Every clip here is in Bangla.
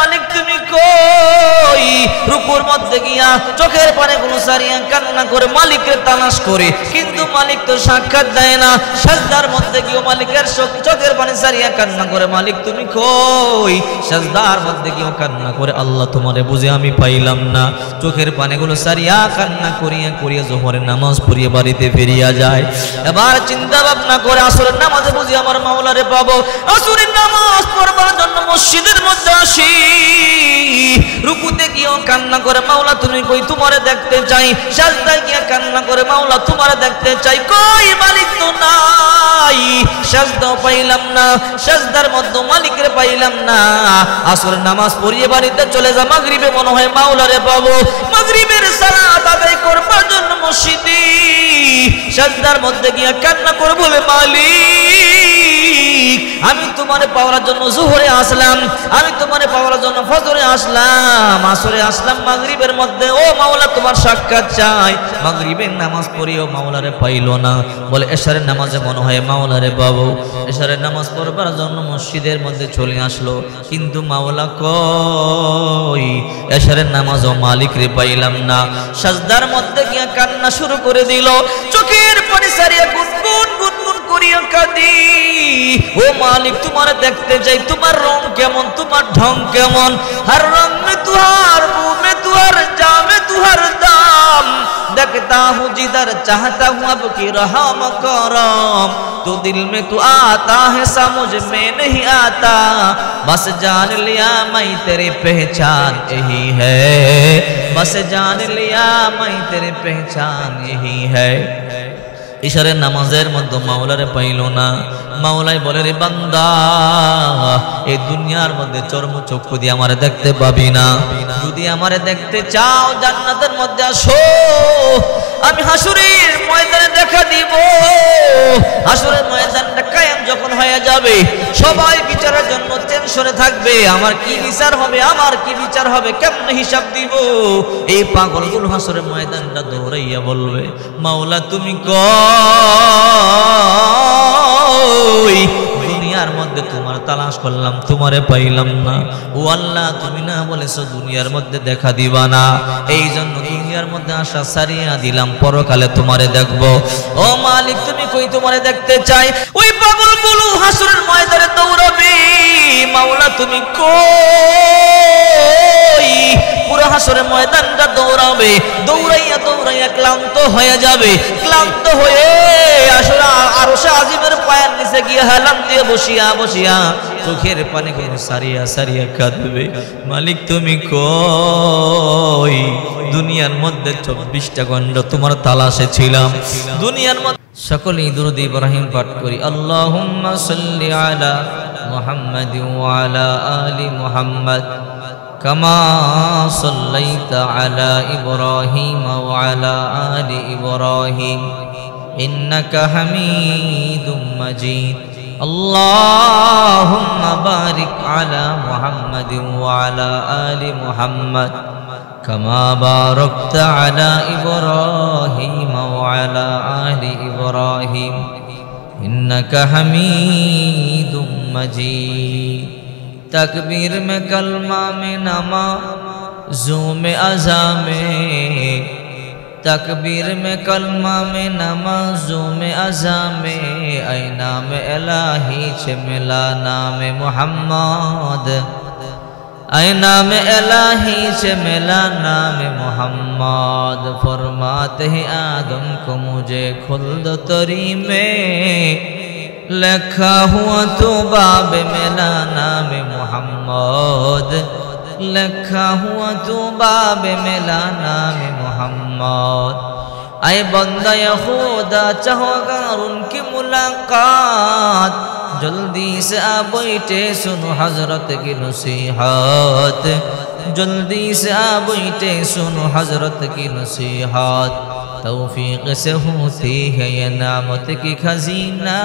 মালিক তুমি কই। রুকুর মধ্যে গিয়া চোখের পানিগুলো সারিয়া কান্না করে মালিকের তালাশ করে, কিন্তু মালিক তো সাক্ষাৎ দেয় না। সাজদার মধ্যে গিয়ে মালিকের চোখের পানি সারিয়া কান্না করে, মালিক তুমি কই। সাজদার মধ্যে গিয়ে কান্না করে, আল্লাহ তোমারে বুঝে আমি পাইলাম না। চোখের পানিগুলো সারিয়া কান্না করিয়া করিয়া জোহরের নামাজ পড়িয়ে বাড়িতে ফিরিয়া যায়। এবার চিন্তা ভাবনা করে আসরের নামাজে বুঝি আমার মাওলারে পাবো। আসরের নামাজ পড়বার জন্য মসজিদের মধ্যে আসি, রুকুতে গিয়েও কান্না করে, মাওলা তুমি কই, তোমারে দেখতে চাই। সাজদায় গিয়া কান্না করে, মাওলা তোমারে দেখতে চাই, কই মালিক তো নাই। সাজদাও পাইলাম না, সাজদার মধ্যে মালিকের পাইলাম না। আসরের নামাজ পড়িয়ে বাড়িতে চলে যা, মাগরিবে মনে হয় মাওলারে পাবো। মাগরিবের সালাত আদায় করবার জন্য মসজিদে সাজদার মধ্যে গিয়া কান্না করে বলে, মালিক আমি তোমারে পাওয়ার জন্য জোহরে আসলাম, আমি তোমারে পাওয়ার জন্য ফজরে আসলাম, আসরে আসলাম, মাগরিবের মধ্যে ও মাওলা তোমার সাক্ষাৎ চাই। মাগরিবের নামাজ পড়িও মাওলারে পাইল না। বলে এশারের নামাজে মনে হয় মাওলারে পাবো। এশারের নামাজ পড়বার জন্য মসজিদের মধ্যে চলে আসলো, কিন্তু মাওলা কই। এশারের নামাজও মালিকরে পাইলাম না। সাজদার মধ্যে গিয়া কান্না শুরু করে দিল, চোখের পানি সারিয়া গুনগুন গুনগুন করিয়া কাঁদি, ও মালিক তোমারে দেখতে চাই, তোমার রং কেমন, তোমার ঢং কেমন। হর রং মে তুহার, মুহ মে তুহার, जा में तुहर दाम, देखता हूँ जिधर चाहता हूँ अब की रहम करम, तो दिल में तू आता है समझ में नहीं आता, बस जान लिया मैं तेरी पहचान यही है, बस जान लिया मैं तेरी पहचान यही है। इशारे नामाजेर मध्य माওলারে পাইল না। মাওলাই বলে, রে বান্দা এই দুনিয়ার মধ্যে চর্ম চক্ষু দিয়ে আমারে দেখতে পাবি না, যদি আমারে দেখতে চাও জান্নাতের মধ্যে আসো, আমি হাসুরের ময়দানে দেখা দিব। হাসুরের ময়দানটা কায়েম যখন হয়ে যাবে, সবাই বিচারের জন্য টেনশনে থাকবে, আমার কি বিচার হবে, আমার কি বিচার হবে, কেমনে হিসাব দিব। এই পাগলগুলো হাসুরের ময়দানটা দৌড়াইয়া বলবে, মাওলা তুমি কই, দুনিয়ার মধ্যে তোমার তালাশ করলাম, তোমারে পাইলাম না। ও আল্লাহ তুমি না বলেছো দুনিয়ার মধ্যে দেখা দিবা না, এই জন্য দুনিয়ার মধ্যে আশা সারিয়া দিলাম, পরকালে তোমারে দেখবো। ও মালিক তুমি কই, তোমারে দেখতে চাই। ওই পাগলগুলো হাসরের ময়দানে দৌড়াবে, মাওলা তুমি কই। পুরো হাসরের ময়দানটা দৌড়াবে, দৌড়াইয়া দৌড়াইয়া ক্লান্ত হয়ে যাবে, ক্লান্ত হয়ে আসলে আরশে আজিমের পায়ের নিচে গিয়ে হেলান দিয়ে বসিয়া বসিয়া চোখের পানি গুলো সারিয়া সারিয়া কাঁদবে, মালিক তুমি কই। দুনিয়ার মধ্যে 24টা ঘন্টা তোমার তালাশে ছিলাম, দুনিয়ার মধ্যে। সকলেই দুরূদ ইব্রাহিম পাঠ করি। আল্লাহুম্মা সাল্লি আলা মুহাম্মাদ ওয়া আলা আলি মুহাম্মাদ কামা সাল্লাইতা আলা ইব্রাহিম ওয়া আলা আলি ইব্রাহিম ইন্নাকা হামিদুম মাজিদ। আল্লাহুম্মা বারিক আলা মুহাম্মাদ ওয়া আলা আলি মুহাম্মাদ কামা বারাকতা আলা ইব্রাহিম ওয়া আলা আলি ইব্রাহিম ইন্নাকা হামিদুম মাজিদ। तकबीर में कलमा में नमाज़ों में अज़ा में, तकबीर में कलमा में नमाज़ों में अज़ा में, ऐ नाम इलाही से मिला नाम मोहम्मद, ऐ नाम इलाही से मिला नाम मोहम्मद। फरमाते हैं आदम को मुझे खुल्द तरी में लिखा हुआ तो बाब मिला नाम मोहम्मद, लिखा हुआ तो बाब मिला नाम मोहम्मद। ऐ बंदा खुदा चाहोगा उनकी मुलाकात, जल्दी से आ बैठे सुनो हजरत की नसीहत, जल्दी से आ बैठे सुनो हजरत की नसीहत। तौफीक से होती है ये नामत की खजीना,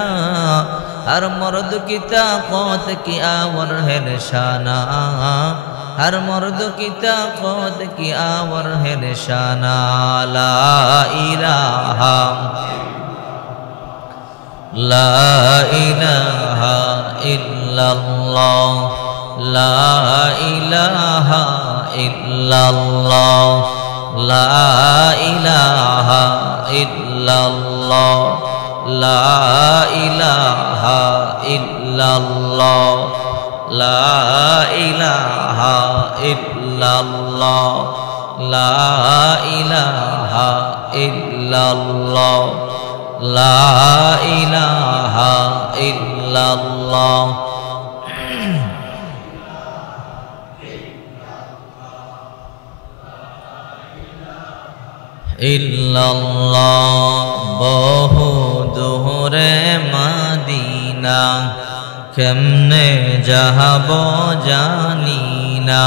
हर मर्द की ताकत की आवर है निशाना, हर मर्द की ताकत की आवर है निशाना। ला इलाहा ला इलाहा इल्लल्लाह লা ইলাহা ইল্লাল্লাহ লা ইলাহা ইল্লাল্লাহ লা ইলাহা ইল্লাল্লাহ লা ইলাহা ইল্লাল্লাহ লা ইলাহা ইল্লাল্লাহ লা ইলাহা ইল্লাল্লাহ ইল্লাল্লাহ বহু দূরে মদিনা কেমনে যাহব জানি না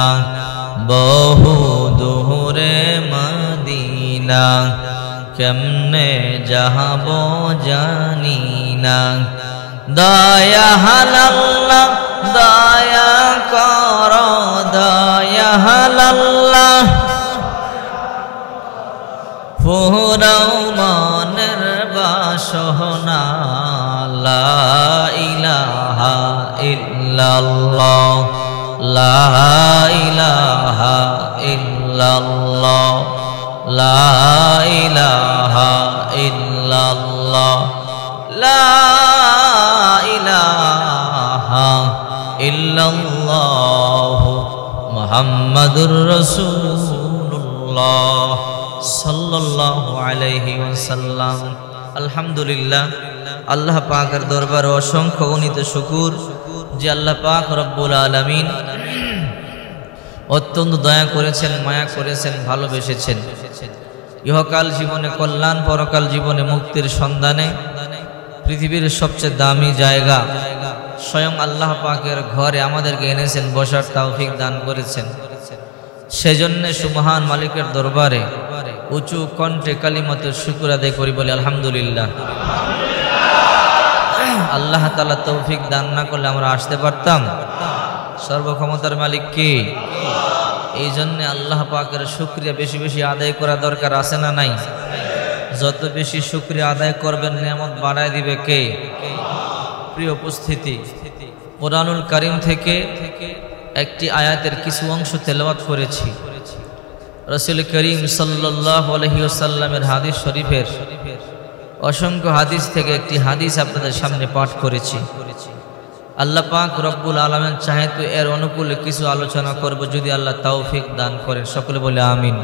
বহু দূরে মদিনা কেমনে যাহব জানি না দয়া আল্লাহ দয়া কর দয়া আল্লাহ ফুরাও মনের বাসনা লা ইলাহা ইল্লাল্লাহ লা ইলাহা ইল্লাল্লাহ লা ইলাহা ইল্লাল্লাহ লা ইলাহা ইল্লাল্লাহ মুহাম্মাদুর রাসূলুল্লাহ সাল্লাল্লাহু আলাইহি ওয়াসাল্লাম। আলহামদুলিল্লাহ, আল্লাহ পাকের দরবারে অসংখ্য গণিত শুকর যে আল্লাহ পাক রব্বুল আলামিন অত্যন্ত দয়া করেছেন, মায়া করেছেন, ভালোবেসেছেন। ইহকাল জীবনে কল্যাণ, পরকাল জীবনে মুক্তির সন্ধানে পৃথিবীর সবচেয়ে দামি জায়গা স্বয়ং আল্লাহ পাকের ঘরে আমাদেরকে এনেছেন, বসার তৌফিক দান করেছেন। সেজন্য সুমহান মালিকের দরবারে উঁচু কণ্ঠে কালিমাতুর শুকর আদায় করি, বলি আলহামদুলিল্লাহ। আল্লাহ তাআলা তৌফিক দান না করলে আমরা আসতে পারতাম? সর্বক্ষমতার মালিক কে? এই জন্য আল্লাহ পাকের শুকরিয়া বেশি বেশি আদায় করা দরকার, আছে না নাই? যত বেশি শুকরিয়া আদায় করবেন নিয়ামত বাড়ায় দিবে কে? প্রিয় উপস্থিতি, কোরআনুল কারীম থেকে একটি আয়াতের কিছু অংশ তেলাওয়াত করেছি। রাসূল করিম সাল্লাল্লাহু আলাইহি ওয়াসাল্লামের হাদিস শরীফের অসংখ্য হাদিস থেকে একটি হাদিস আপনাদের সামনে পাঠ করেছি। আল্লাহ পাক রব্বুল আলামিন চাহে তো এর অনুকূলে কিছু আলোচনা করব, যদি আল্লাহ তৌফিক দান করেন। সকলে বলে আমিন।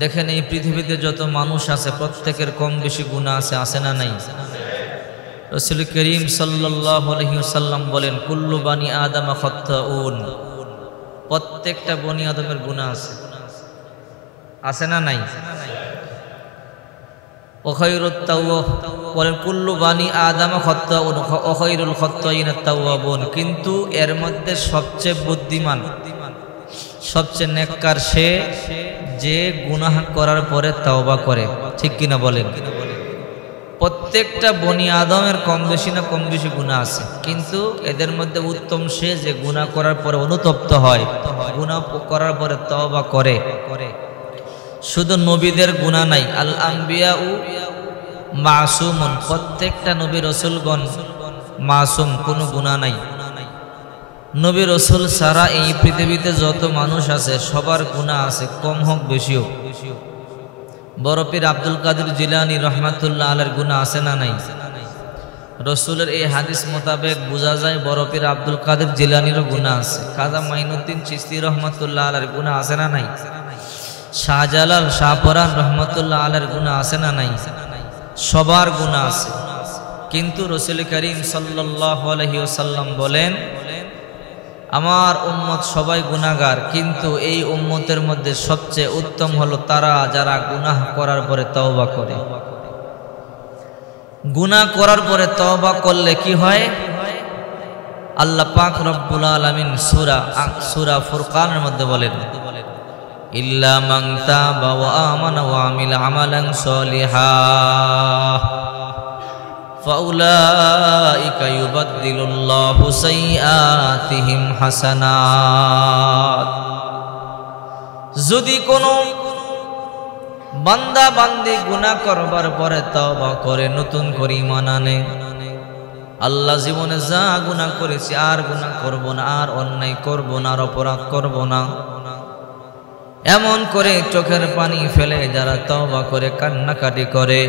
দেখেন, এই পৃথিবীতে যত মানুষ আছে প্রত্যেকের কম বেশি গুনাহ আছে, আছে না নাই? রাসূল করিম সাল্লাল্লাহু আলাইহি ওয়াসাল্লাম বলেন, কুল্লু বানি আদম খাত্তাউন, প্রত্যেকটা বনি আদমের গুনাহ আছে, আছে না নাই? ওয়াখায়রুত তাওয়াব বলেন, কুল্লু বানি আদম খাত্তাউন ওয়া খায়রুল খাত্তাইন আত-তাওয়াবুন, কিন্তু এর মধ্যে সবচেয়ে বুদ্ধিমান, সবচেয়ে নেককার সে যে গুনাহ করার পরে তওবা করে। ঠিক কিনা বলেন? প্রত্যেকটা বনি আদমের কম বেশি না কম বেশি গুনাহ আছে, কিন্তু এদের মধ্যে উত্তম সে যে গুনাহ করার পরে অনুতপ্ত হয়, গুনাহ করার পরে তওবা করে। শুধু নবীদের গুনাহ নাই, আল আম্বিয়াউ মাসুমুন, প্রত্যেকটা নবী রাসূলগণ মাসুম, কোনো গুনাহ নাই। নবী রাসূল ছাড়া এই পৃথিবীতে যত মানুষ আছে সবার গুনাহ আছে, কম হোক বেশি হোক। বড় পীর আব্দুল কাদের জিলানী রহমাতুল্লাহ আলাইহির গুনাহ আছে না নাই? রাসূলের এই হাদিস মোতাবেক বোঝা যায় বড় পীর আব্দুল কাদের জিলানীরও গুনাহ আছে। খাজা মাইনুদ্দিন চিশতি রহমাতুল্লাহ আলাইহির গুনাহ আছে না নাই? শাহজালাল শাহপরান রহমাতুল্লাহ আলাইহির গুনাহ আছে না নাই? সবার গুনাহ আছে, কিন্তু রাসূল করিম সাল্লাল্লাহু আলাইহি ওয়াসাল্লাম বলেন, আমার উম্মত সবাই গুনাহগার, কিন্তু এই উম্মতের মধ্যে সবচেয়ে উত্তম হলো তারা যারা গুনাহ করার পরে তওবা করে। গুনাহ করার পরে তওবা করলে কি হয়? আল্লাহ পাক রব্বুল আলামিন সূরা ফুরকানের মধ্যে বলেন, ইল্লা মান তাবা ওয়া আমানা ওয়া আমিলা আমালান সলিহা ফাউলাইকা ইউবাদদিলুল্লাহু সাইয়্যাতিহিম হাসানাত। যদি কোনো বান্দা বান্দি গুনাহ করবার পরে তওবা করে নতুন করে ঈমান আনে, আল্লাহ জীবনে যা গুনাহ করেছি আর গুনাহ করব না, আর অন্যায় করব না, আর অপরাধ করব না, এমন করে চোখের পানি ফেলে যারা তওবা করে কান্নাকাটি করে,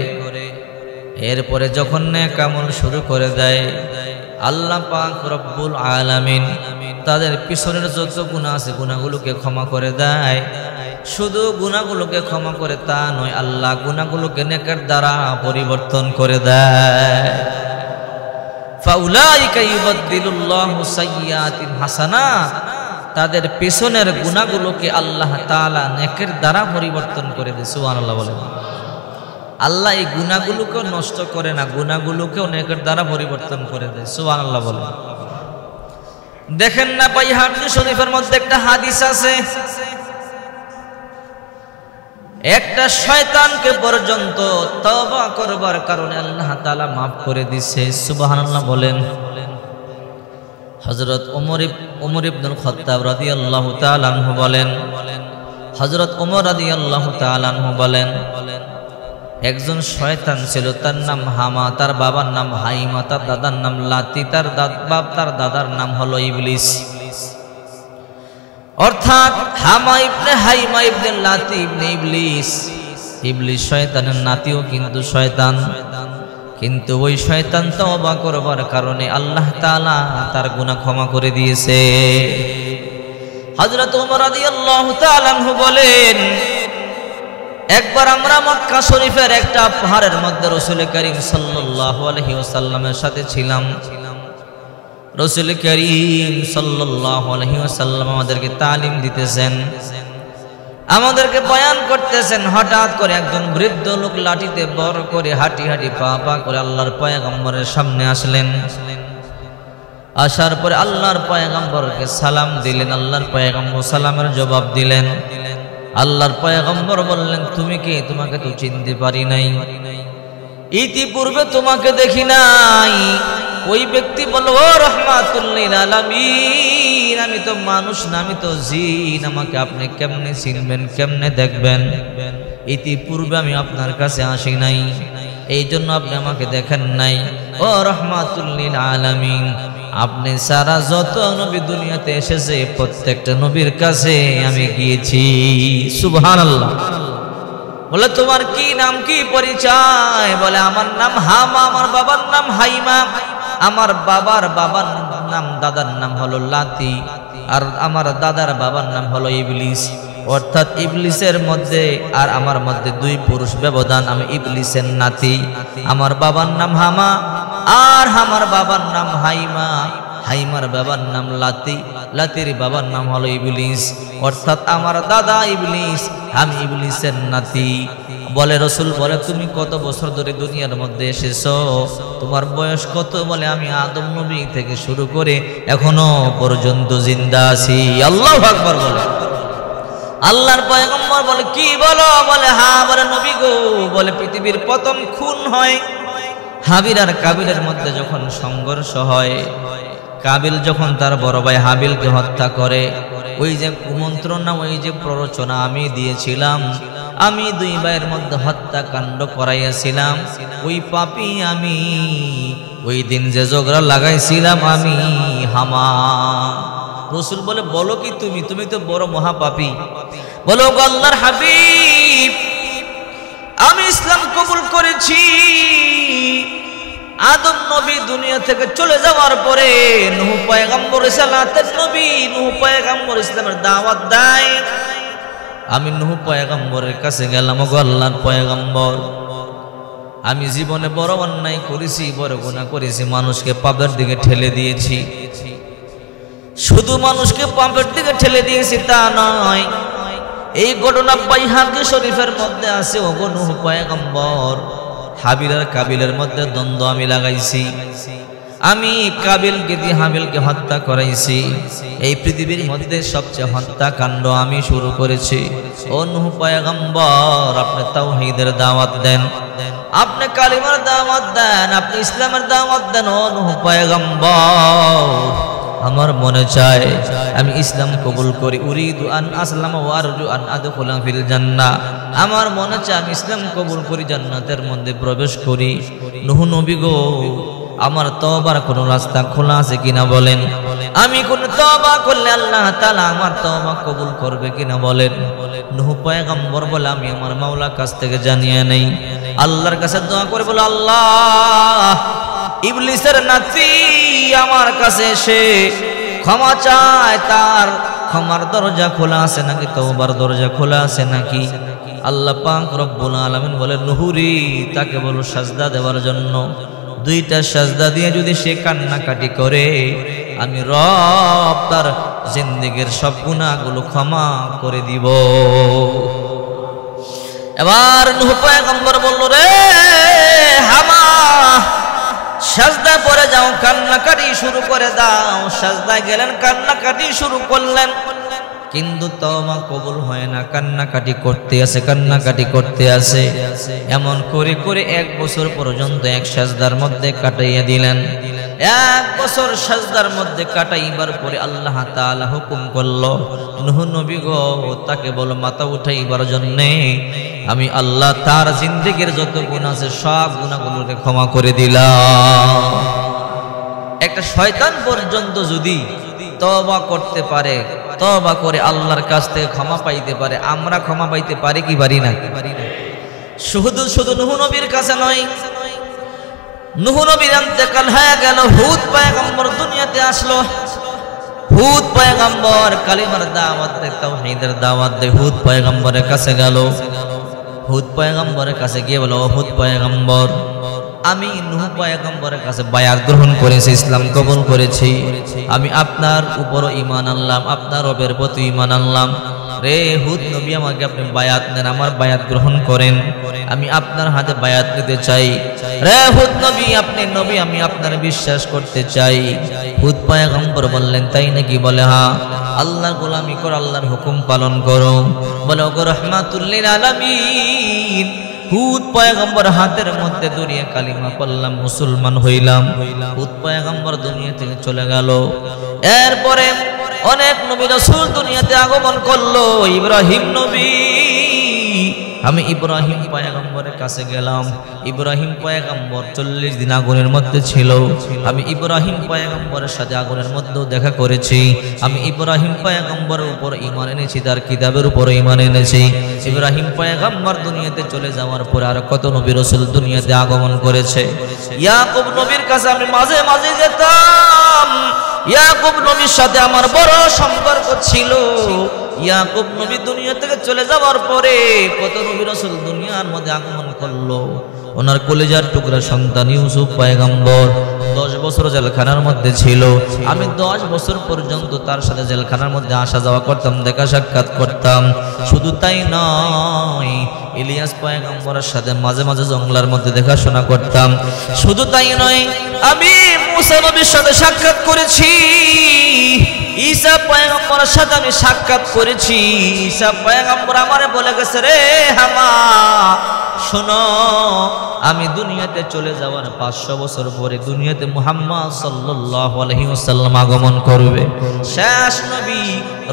এরপরে যখন নেক আমল শুরু করে দেয়, আল্লাহ পাক রব্বুল আলামিন তাদের পিছনের যত গুনাহ আছে গুনাহগুলোকে ক্ষমা করে দেয়। শুধু গুনাহগুলোকে ক্ষমা করে তা নয়, আল্লাহ গুনাহগুলোকে নেকের দ্বারা পরিবর্তন করে দেয়। ফাউলাইকা ইউবাদদিলুল্লাহু সাইয়্যাতিন হাসানাত, তাদের পিছনের গুনাহগুলোকে আল্লাহ তাআলা নেকের দ্বারা পরিবর্তন করে দেয়। সুবহানাল্লাহ বলেন। আল্লাহ এই গুনাহগুলোকেও নষ্ট করে না, গুনাহগুলোকেও নেকের দ্বারা পরিবর্তন করে দেয়। সুবহানাল্লাহ বলেন। দেখেন না বাইহাকী শরীফের মধ্যে একটা হাদিস আছে, একটা শয়তানকে পর্যন্ত তওবা করবার কারণে আল্লাহ তাআলা maaf করে দিয়েছে। সুবহানাল্লাহ বলেন। হযরত ওমর ইবনুল খাত্তাব রাদিয়াল্লাহু তাআলা আনহু বলেন, হযরত ওমর রাদিয়াল্লাহু তাআলা আনহু বলেন, একজন শয়তান ছিল, তার নাম হামা, তার বাবার নাম হাইমা, তার দাদার নাম লাতি, তার দাদার নাম হলো ইবলিস। অর্থাৎ হামা ইবনে হাইমা ইবনে লাতি ইবনে ইবলিস। ইবলিস শয়তানের নাতিও কিন্তু শয়তান, কিন্তু ওই শয়তান তওবা করবার কারণে আল্লাহ তাআলা তার গুনাহ ক্ষমা করে দিয়েছে। হযরত ওমর রাদিয়াল্লাহু তাআলা আনহু বলেন, একবার আমরা মক্কা শরীফের একটা পাহাড়ের মধ্যে রাসূল করিম সাল্লাল্লাহু আলাইহি ওয়াসাল্লামের সাথে ছিলাম। রাসূল করিম সাল্লাল্লাহু আলাইহি ওয়াসাল্লাম আমাদেরকে তালিম দিতেছেন, আমাদেরকে বয়ান করতেছেন। হঠাৎ করে একজন বৃদ্ধ লোক লাঠিতে বড় করে হাঁটি হাঁটি পা পা করে আল্লাহর পয়গম্বরের সামনে আসলেন। আসার পরে আল্লাহর পয়গম্বরকে সালাম দিলেন। আল্লাহর পয়গম্বর সালামের জবাব দিলেন। আল্লাহর পয়গম্বর বললেন, তুমি কে? তোমাকে তো চিনতে পারি নাই, ইতিপূর্বে তোমাকে দেখি নাই। ওই ব্যক্তি বলল, ও রাহমাতুল লিল আলামিন, আমি তো মানুষ না, আমি তো জিন, আমাকে আপনি কেমনে চিনবেন, কেমনে দেখবেন? ইতিপূর্বে আমি আপনার কাছে আসি নাই, এই জন্য আপনি আমাকে দেখেন নাই। ও রাহমাতুল লিল আলামিন, আপনি সারা যত নবী দুনিয়াতে এসেছে প্রত্যেকটা নবীর কাছে আমি গিয়েছি। সুবহানাল্লাহ। বলে, তোমার কি নাম, কি পরিচয়? বলে, আমার নাম হামা, আমার বাবার নাম হাইমা, আমার বাবার নাম দাদার নাম হলো লাতি, আর আমার দাদার বাবার নাম হলো ইবলিস। অর্থাৎ ইবলিসের মধ্যে আর আমার মধ্যে 2 পুরুষ ব্যবধান। আমি ইবলিসের নাতি, আমার বাবার নাম হামা, আর আমার বাবার নাম হাইমা, হাইমার বাবার নাম লাতি, লাতির বাবার নাম হলো ইবলিস। অর্থাৎ আমার দাদা ইবলিস, আমি ইবলিসের নাতি। বলে, রাসূল বলে, তুমি কত বছর ধরে দুনিয়ার মধ্যে এসেছো? তোমার বয়স কত? বলে, আমি আদম নবী থেকে শুরু করে এখনো পর্যন্ত জিন্দা আছি। আল্লাহু আকবার বলে। আল্লাহর পয়গম্বর বলে, কি বলো? বলে, হ্যাঁ। বলে, নবী গো, বলে, পৃথিবীর প্রথম খুন হয় হাবিল আর কাবিলের মধ্যে যখন সংঘর্ষ হয়, কাবিল যখন তার বড় ভাই হাবিলকে হত্যা করে, ওই যে কুমন্ত্রণা, ওই যে প্ররোচনা আমি দিয়েছিলাম, আমি 2 ভাইয়ের মধ্যে হত্যাকাণ্ড করাইয়াছিলাম, ওই পাপী আমি। ওই দিন যে ঝগড়া লাগাইছিলাম আমি হামা। রাসূল বলে, বলো কি তুমি? তুমি তো বড় মহাপাপী। বলো, আল্লাহর হাবিব, আমি ইসলাম কবুল করেছি। আদম নবী দুনিয়া থেকে চলে যাওয়ার পরে নূহ পয়গম্বর রিসালাতের নবী, নূহ পয়গম্বর ইসলামের দাওয়াত দেয়। আমি নূহ পয়গম্বরের কাছে গেলাম, ওগো আল্লাহর পয়গম্বর, আমি জীবনে বড় অন্যায় করেছি, বড় গুনাহ করেছি, মানুষকে পাপের দিকে ঠেলে দিয়েছি। শুধু মানুষকে পাপের দিকে ঠেলে দিয়েছি তা নয়, এই ঘটনা বাইহাকী শরীফের মধ্যে আছে। ওগো নূহ পয়গম্বর, হাবিল আর কাবিলের মধ্যে দ্বন্দ্ব আমি লাগাইছি, আমি কাবিলকে দিয়ে হাবিলকে হত্যা করাইছি। এই পৃথিবীর মধ্যে সবচেয়ে হত্যাকাণ্ড আমি শুরু করেছি। ও নূহ পয়গম্বর, আপনি তাওহীদের দাওয়াত দেন, আপনি কালিমার দাওয়াত দেন, আপনি ইসলামের দাওয়াত দেন। ও নূহ পয়গম্বর, আমার মনে চায় আমি ইসলাম কবুল করি। উরিদু আন আসলামা ওয়া আরজু আন আদখুলা ফিল জান্নাহ, আমার মনে চায় আমি ইসলাম কবুল করি, জান্নাতের মধ্যে প্রবেশ করি। নূহ নবী গো, আমার তওবার কোনো রাস্তা খোলা আছে কিনা বলেন, আমি কোন তওবা করলে আল্লাহ তাআলা আমার তওবা কবুল করবে কিনা বলেন। নূহ পয়গম্বর বলে আমি আমার মাওলার কাছ থেকে জানিয়ে নেই, আল্লাহর কাছে দোয়া করে বলে আল্লাহ ইবলিসের নাতি আমার কাছে এসে ক্ষমা চায়, তার ক্ষমার দরজা খোলা আছে নাকি, তওবার দরজা খোলা আছে নাকি। আল্লাহ পাক রব্বুল আলামিন বলে নূহরে তাকে বলো সাজদা দেওয়ার জন্য। দুইটা সাজদা দিয়ে যদি সে কান্নাকাটি করে আমি রব তার জিন্দেগীর সব গুনাহগুলো ক্ষমা করে দিব। এবার নূহ পয়গম্বর বলল রে হামা সাজদা পড়ে যাও, কান্নাকাটি শুরু করে দাও। সাজদায় গেলেন, কান্নাকাটি শুরু করলেন, কিন্তু তওবা কবুল হয় না, কান্নাকাটি করতে আছে, কান্নাকাটি করতে আছে। এমন করে করে 1 বছর পর্যন্ত এক সাজদার মধ্যে কাটাইয়া দিলেন। 1 বছর সাজদার মধ্যে কাটাইবার পরে আল্লাহ তাআলা হুকুম করলো নূহ নবী গো তাকে বলো মাথা উঠাইবার জন্য আমি আল্লাহ তার জিন্দেগীর যত গুনাহ আছে সব গুনাহগুলোকে ক্ষমা করে দিলাম। একটা শয়তান পর্যন্ত যদি তওবা করতে পারে, তওবা করে আল্লাহর কাছ থেকে ক্ষমা পাইতে পারে, আমরা ক্ষমা পাইতে পারি কি পারি না? শুধু শুধু নূহ নবীর কাছে নয়, নূহ নবীর ইন্তেকাল হয়ে গেল, হুদ পয়গম্বর দুনিয়াতে আসলো। হুদ পয়গম্বর কালিমার দাওয়াত দেয়, তাওহীদের দাওয়াত দেয়, হুদ পয়গম্বরের কাছে গেল। হুদ পয়গম্বরের কাছে গিয়ে বলো হুদ পয়গম্বর আমি নূহ পয়গম্বরের কাছে বায়াত গ্রহণ করেছি, ইসলাম কবুল করেছি, আমি আপনার উপর ঈমান আনলাম, আপনার রবের প্রতি ঈমান আনলাম। রে হুদ নবী আমাকে আপনি বায়াত নেন, আমার বায়াত গ্রহণ করেন, আমি আপনার হাতে বায়াত নিতে চাই। রে হুদ নবী আপনি নবী, আমি আপনার বিশ্বাস করতে চাই। হুদ পয়গম্বর বললেন তাই নাকি? বলে হ্যাঁ। আল্লাহর গোলামি করো, আল্লাহর হুকুম পালন করো। বলে ওগো রাহমাতুল লিল আলামিন, হুদ পয়গম্বর হাতের মধ্যে দরিয়া কালিমা পড়লাম, মুসলমান হইলাম। হুদ পয়গম্বর দুনিয়া থেকে চলে গেল। এরপরে অনেক নবী রাসূল দুনিয়াতে আগমন করলো। ইব্রাহিম নবী, আমি ইব্রাহিম পয়গম্বরের কাছে গেলাম। ইব্রাহিম পয়গম্বর 40 দিন আগুনের মধ্যে ছিল। আমি ইব্রাহিম পয়গম্বরের সাথে আগুনের মধ্যেও দেখা করেছি। আমি ইব্রাহিম পয়গম্বরের উপর ঈমান এনেছি, তার কিতাবের উপর ঈমান এনেছি। ইব্রাহিম পয়গম্বর দুনিয়াতে চলে যাওয়ার পরে আর কত নবী রাসূল দুনিয়াতে আগমন করেছে। ইয়াকুব নবীর কাছে আমি মাঝে মাঝে যেতাম। ইয়াকুব নবীর সাথে আমার বড় সম্পর্ক ছিল। ইয়াকুব নবী দুনিয়া থেকে চলে যাওয়ার পরে কত নবী রাসূল দুনিয়ার মধ্যে আগমন করলো। ওনার কলিজার টুকরা সন্তান ইউসুফ পয়গম্বর 10 বছর জেলখানার মধ্যে ছিল। আমি 10 বছর পর্যন্ত তার সাথে জেলখানার মধ্যে আসা যাওয়া করতাম, দেখা সাক্ষাৎ করতাম। শুধু তাই নয়, ইলিয়াস পয়গম্বরের সাথে মাঝে মাঝে জঙ্গলের মধ্যে দেখাশোনা করতাম। শুধু তাই নয়, আমি মুসা নবীর সাথে সাক্ষাৎ করেছি। ঈসা পয়গম্বরের সাথে আমি সাক্ষাৎ করেছি। ঈসা পয়গম্বর আমারে বলে গেছে রে হামা শোনো, আমি দুনিয়াতে চলে যাওয়ার 500 বছর পরে দুনিয়াতে মুহাম্মদ সাল্লাল্লাহু আলাইহি ওয়াসাল্লাম আগমন করবে। শেষ নবী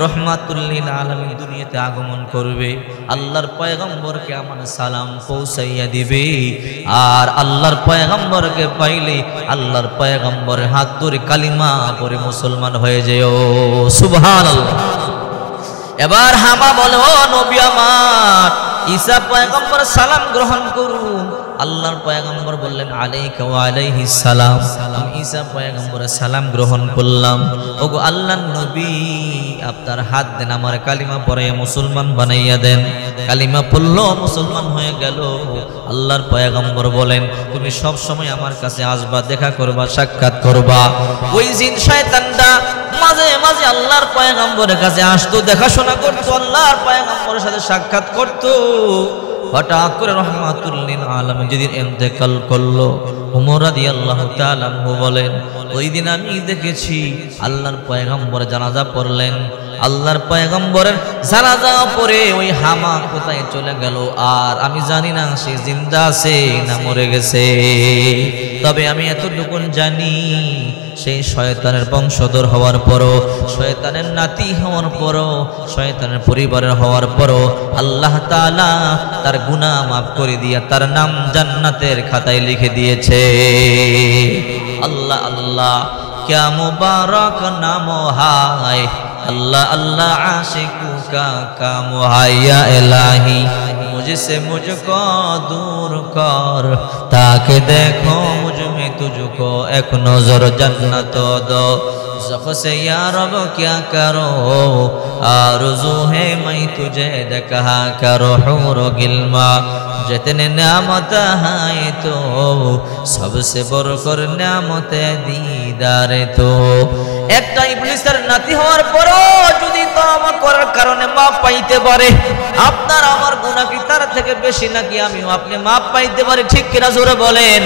রহমাতুল লিল আলামিন দুনিয়াতে আগমন করবে। আল্লাহর পয়গম্বরকে আমার সালাম পৌঁছাইয়া দিবে। আর আল্লাহর পয়গম্বরকে পাইলে আল্লাহর পয়গম্বরের হাত ধরে কালিমা পড়ে মুসলমান হয়ে যেও। সুবহানাল্লাহ। এবার হামা বলে ও নবী আমার, ঈসা পয়গম্বর সালাম গ্রহণ করুন। আল্লাহর পয়গম্বর বললেন আলাইকা ওয়া আলাইহিস সালাম। আমি ঈসা পয়গম্বরের সালাম গ্রহণ করলাম। ওগো আল্লাহর নবী, আপনার হাত দেন, আমার কালিমা পড়ে মুসলমান বানাইয়া দেন। কালিমা পড়লো, মুসলমান হয়ে গেল। আল্লাহর পয়গম্বর বলেন তুমি সব সময় আমার কাছে আসবা, দেখা করবা, সাক্ষাৎ করবা। ওই জিন শয়তানটা মাঝে মাঝে আল্লাহর পয়গম্বরের কাছে আসতো, দেখাশোনা করতো, আল্লাহর পয়গম্বরের সাথে সাক্ষাৎ করতো। হঠাৎ করে রহমাতুল লিল আলামিন যেদিন ইন্তেকাল করলো, ওমর রাদিয়াল্লাহু তাআলা আনহু বলেন ওই দিন আমি দেখেছি আল্লাহর পয়গম্বর জানাজা পড়লেন। আল্লাহর পয়গম্বরের জানাজা পড়ে ওই হামা কোথায় চলে গেল আর আমি জানি না সে জিন্দা আছে না মরে গেছে। তবে আমি এতটুকু জানি, সেই শয়তানের বংশধর হওয়ার পরও, শয়তানের নাতি হওয়ার পরও, শয়তানের পরিবারের হওয়ার পরও আল্লাহ তাআলা তার গুনাহ মাফ করে দিয়া তার নাম জান্নাতের খাতায় লিখে দিয়েছে। अल्लाह अल्लाह क्या मुबारक नाम है, अल्लाह अल्लाह आशिकों का काम है। या इलाही मुझसे मुझको दूर कर, ताकि देखो मुझ में तुझको एक नजर जन्नत दो। ज़ख से या रब क्या करो, आरज़ू है मैं तुझे देखा करो। हूर गिल्मा जितने नामत है तो सबसे बढ़कर नामत दीदारे तो। একটা ইবলিসের নাতি হওয়ার পরও যদি তওবা করার কারণে মাপ পাইতে পারে, আপনার আমার গুনাহ কি তার থেকে বেশি নাকি আমিও আপনি মাপ পাইতে পারি? ঠিক কিনা জোরে বলেন।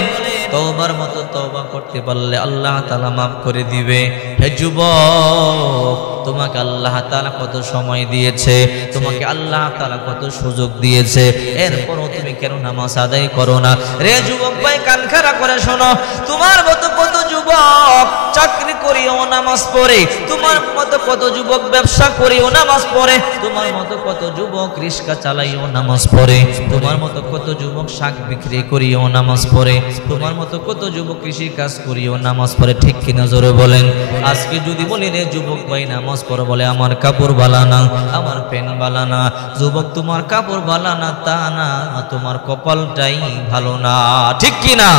তওবার মতো তওবা করতে পারলে আল্লাহ তাআলা মাফ করে দিবে। হে যুবক, তোমাকে আল্লাহ তাআলা কত সময় দিয়েছে, তোমাকে আল্লাহ তাআলা কত সুযোগ দিয়েছে, এরপরও তুমি কেন নামাজ আদায় করো না? রে যুবক ভাই, কান খাড়া করে শোনো, তোমার মতো কত যুবক চাকরি করিও নামাজ পড়ে, তোমার মতো কত যুবক ব্যবসা করিও নামাজ পড়ে, তোমার মতো কত যুবক রিক্সা চালাইও নামাজ পড়ে, তোমার মতো কত যুবক শাক বিক্রি করিও নামাজ পড়ে, তোমার মতো কত যুবক কৃষি কাজ করিও নামাজ পড়ে। ঠিক কিনা জোরে বলেন। আজকে যদি বলি রে যুবক ভাই নামাজ পড়ো, বলে আমার কাপড় বালা না, আমার পেন বালা না। যুবক, তোমার কাপড় বালা না তা না, তোমার কপালটাই ভালো না। ঠিক কিনা?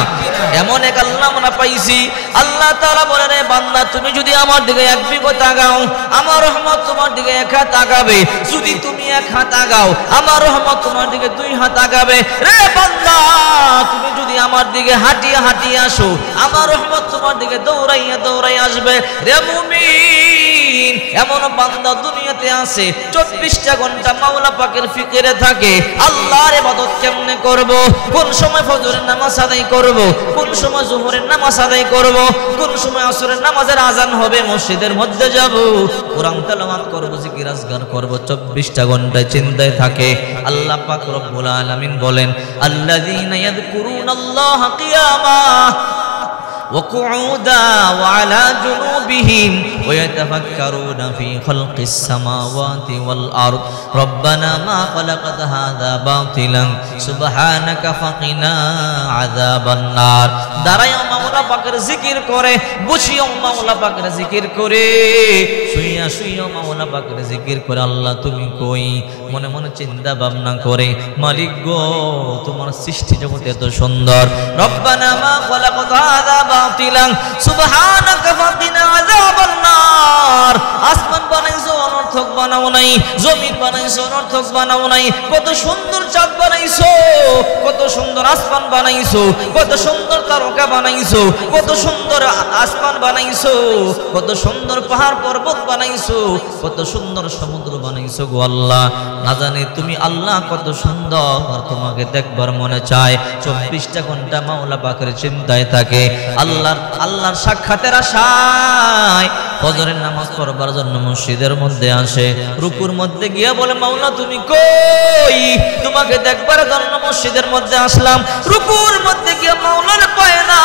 এমন এক আল্লাহ আমরা পাইছি, আল্লাহ তাআলা বলে রে বান্দা, তুমি যদি আমার দিকে এক বিঘত তাকাও, আমার রহমত তোমার দিকে এক হাত তাকাবে। যদি তুমি এক হাত তাকাও, আমার রহমত তোমার দিকে দুই হাত তাকাবে। রে বান্দা, তুমি যদি আমার দিকে হাঁটিয়ে হাঁটিয়ে আসো, আমার রহমত তোমার দিকে দৌড়াইয়া দৌড়াইয়া আসবে। রে মুমিন, এমন বান্দা দুনিয়াতে আছে 24টা ঘন্টা মাওলা পাকের ফিকিরে থাকে। আল্লাহর ইবাদত কেমনে করব, কোন সময় ফজরের নামাজ আদায় করব, কোন সময় যোহরের নামাজ আদায় করব, কোন সময় আসরের নামাজের আজান হবে মসজিদের মধ্যে যাব, কোরআন তেলাওয়াত করব, জিকির আজকার করব, 24টা ঘন্টা চিন্তায় থাকে। আল্লাহ পাক রব্বুল আলামিন বলেন, আল্লাযীনা ইয়াযকুরুনাল্লাহা কিয়ামা وقعودا وعلى جنوبهم ويتفكرون في خلق السماوات والأرض ربنا ما خلقت هذا باطلا سبحانك فقنا عذاب النار। দাঁড়ায়ও মাওলা পাকের জিকির করে, বসিও মাওলা পাকের জিকির করে, শুইয়া শুইয়া মাওলা পাকের জিকির করে। আল্লাহ তুমি কই, মনে মনে চিন্তা ভাবনা করে, মালিক গো তোমার সৃষ্টি জগৎ এত সুন্দর। রব্বানা মা খালাকতা হাযা বাতিলান সুবহানাকা ফাকিনা আযাবান নার। আসমান বানাইছো অনর্থক বানাও নাই, জমিন বানাইছো অনর্থক বানাও নাই। কত সুন্দর চাঁদ বানাইছো, কত সুন্দর আসমান বানাইছো, কত সুন্দর তারকা বানাইছো, কত সুন্দর আসমান বানাইছো, কত সুন্দর পাহাড় পর্বত বানাইছো, কত সুন্দর সমুদ্র বানাইছো গো আল্লাহ। না জানি তুমি আল্লাহ কত সুন্দর, তোমাকে দেখবার মনে চায়। 24টা ঘন্টা মাওলা পাকের চিন্তায় থাকে, আল্লাহর সাক্ষাতের আশায় ফজরের নামাজ পড়বার জন্য মসজিদের মধ্যে আসে। রুকুর মধ্যে গিয়া বলে, মাওলা তুমি কই, তোমাকে দেখবার জন্য মসজিদের মধ্যে আসলাম। রুকুর মধ্যে গিয়া মাওলার পায় না,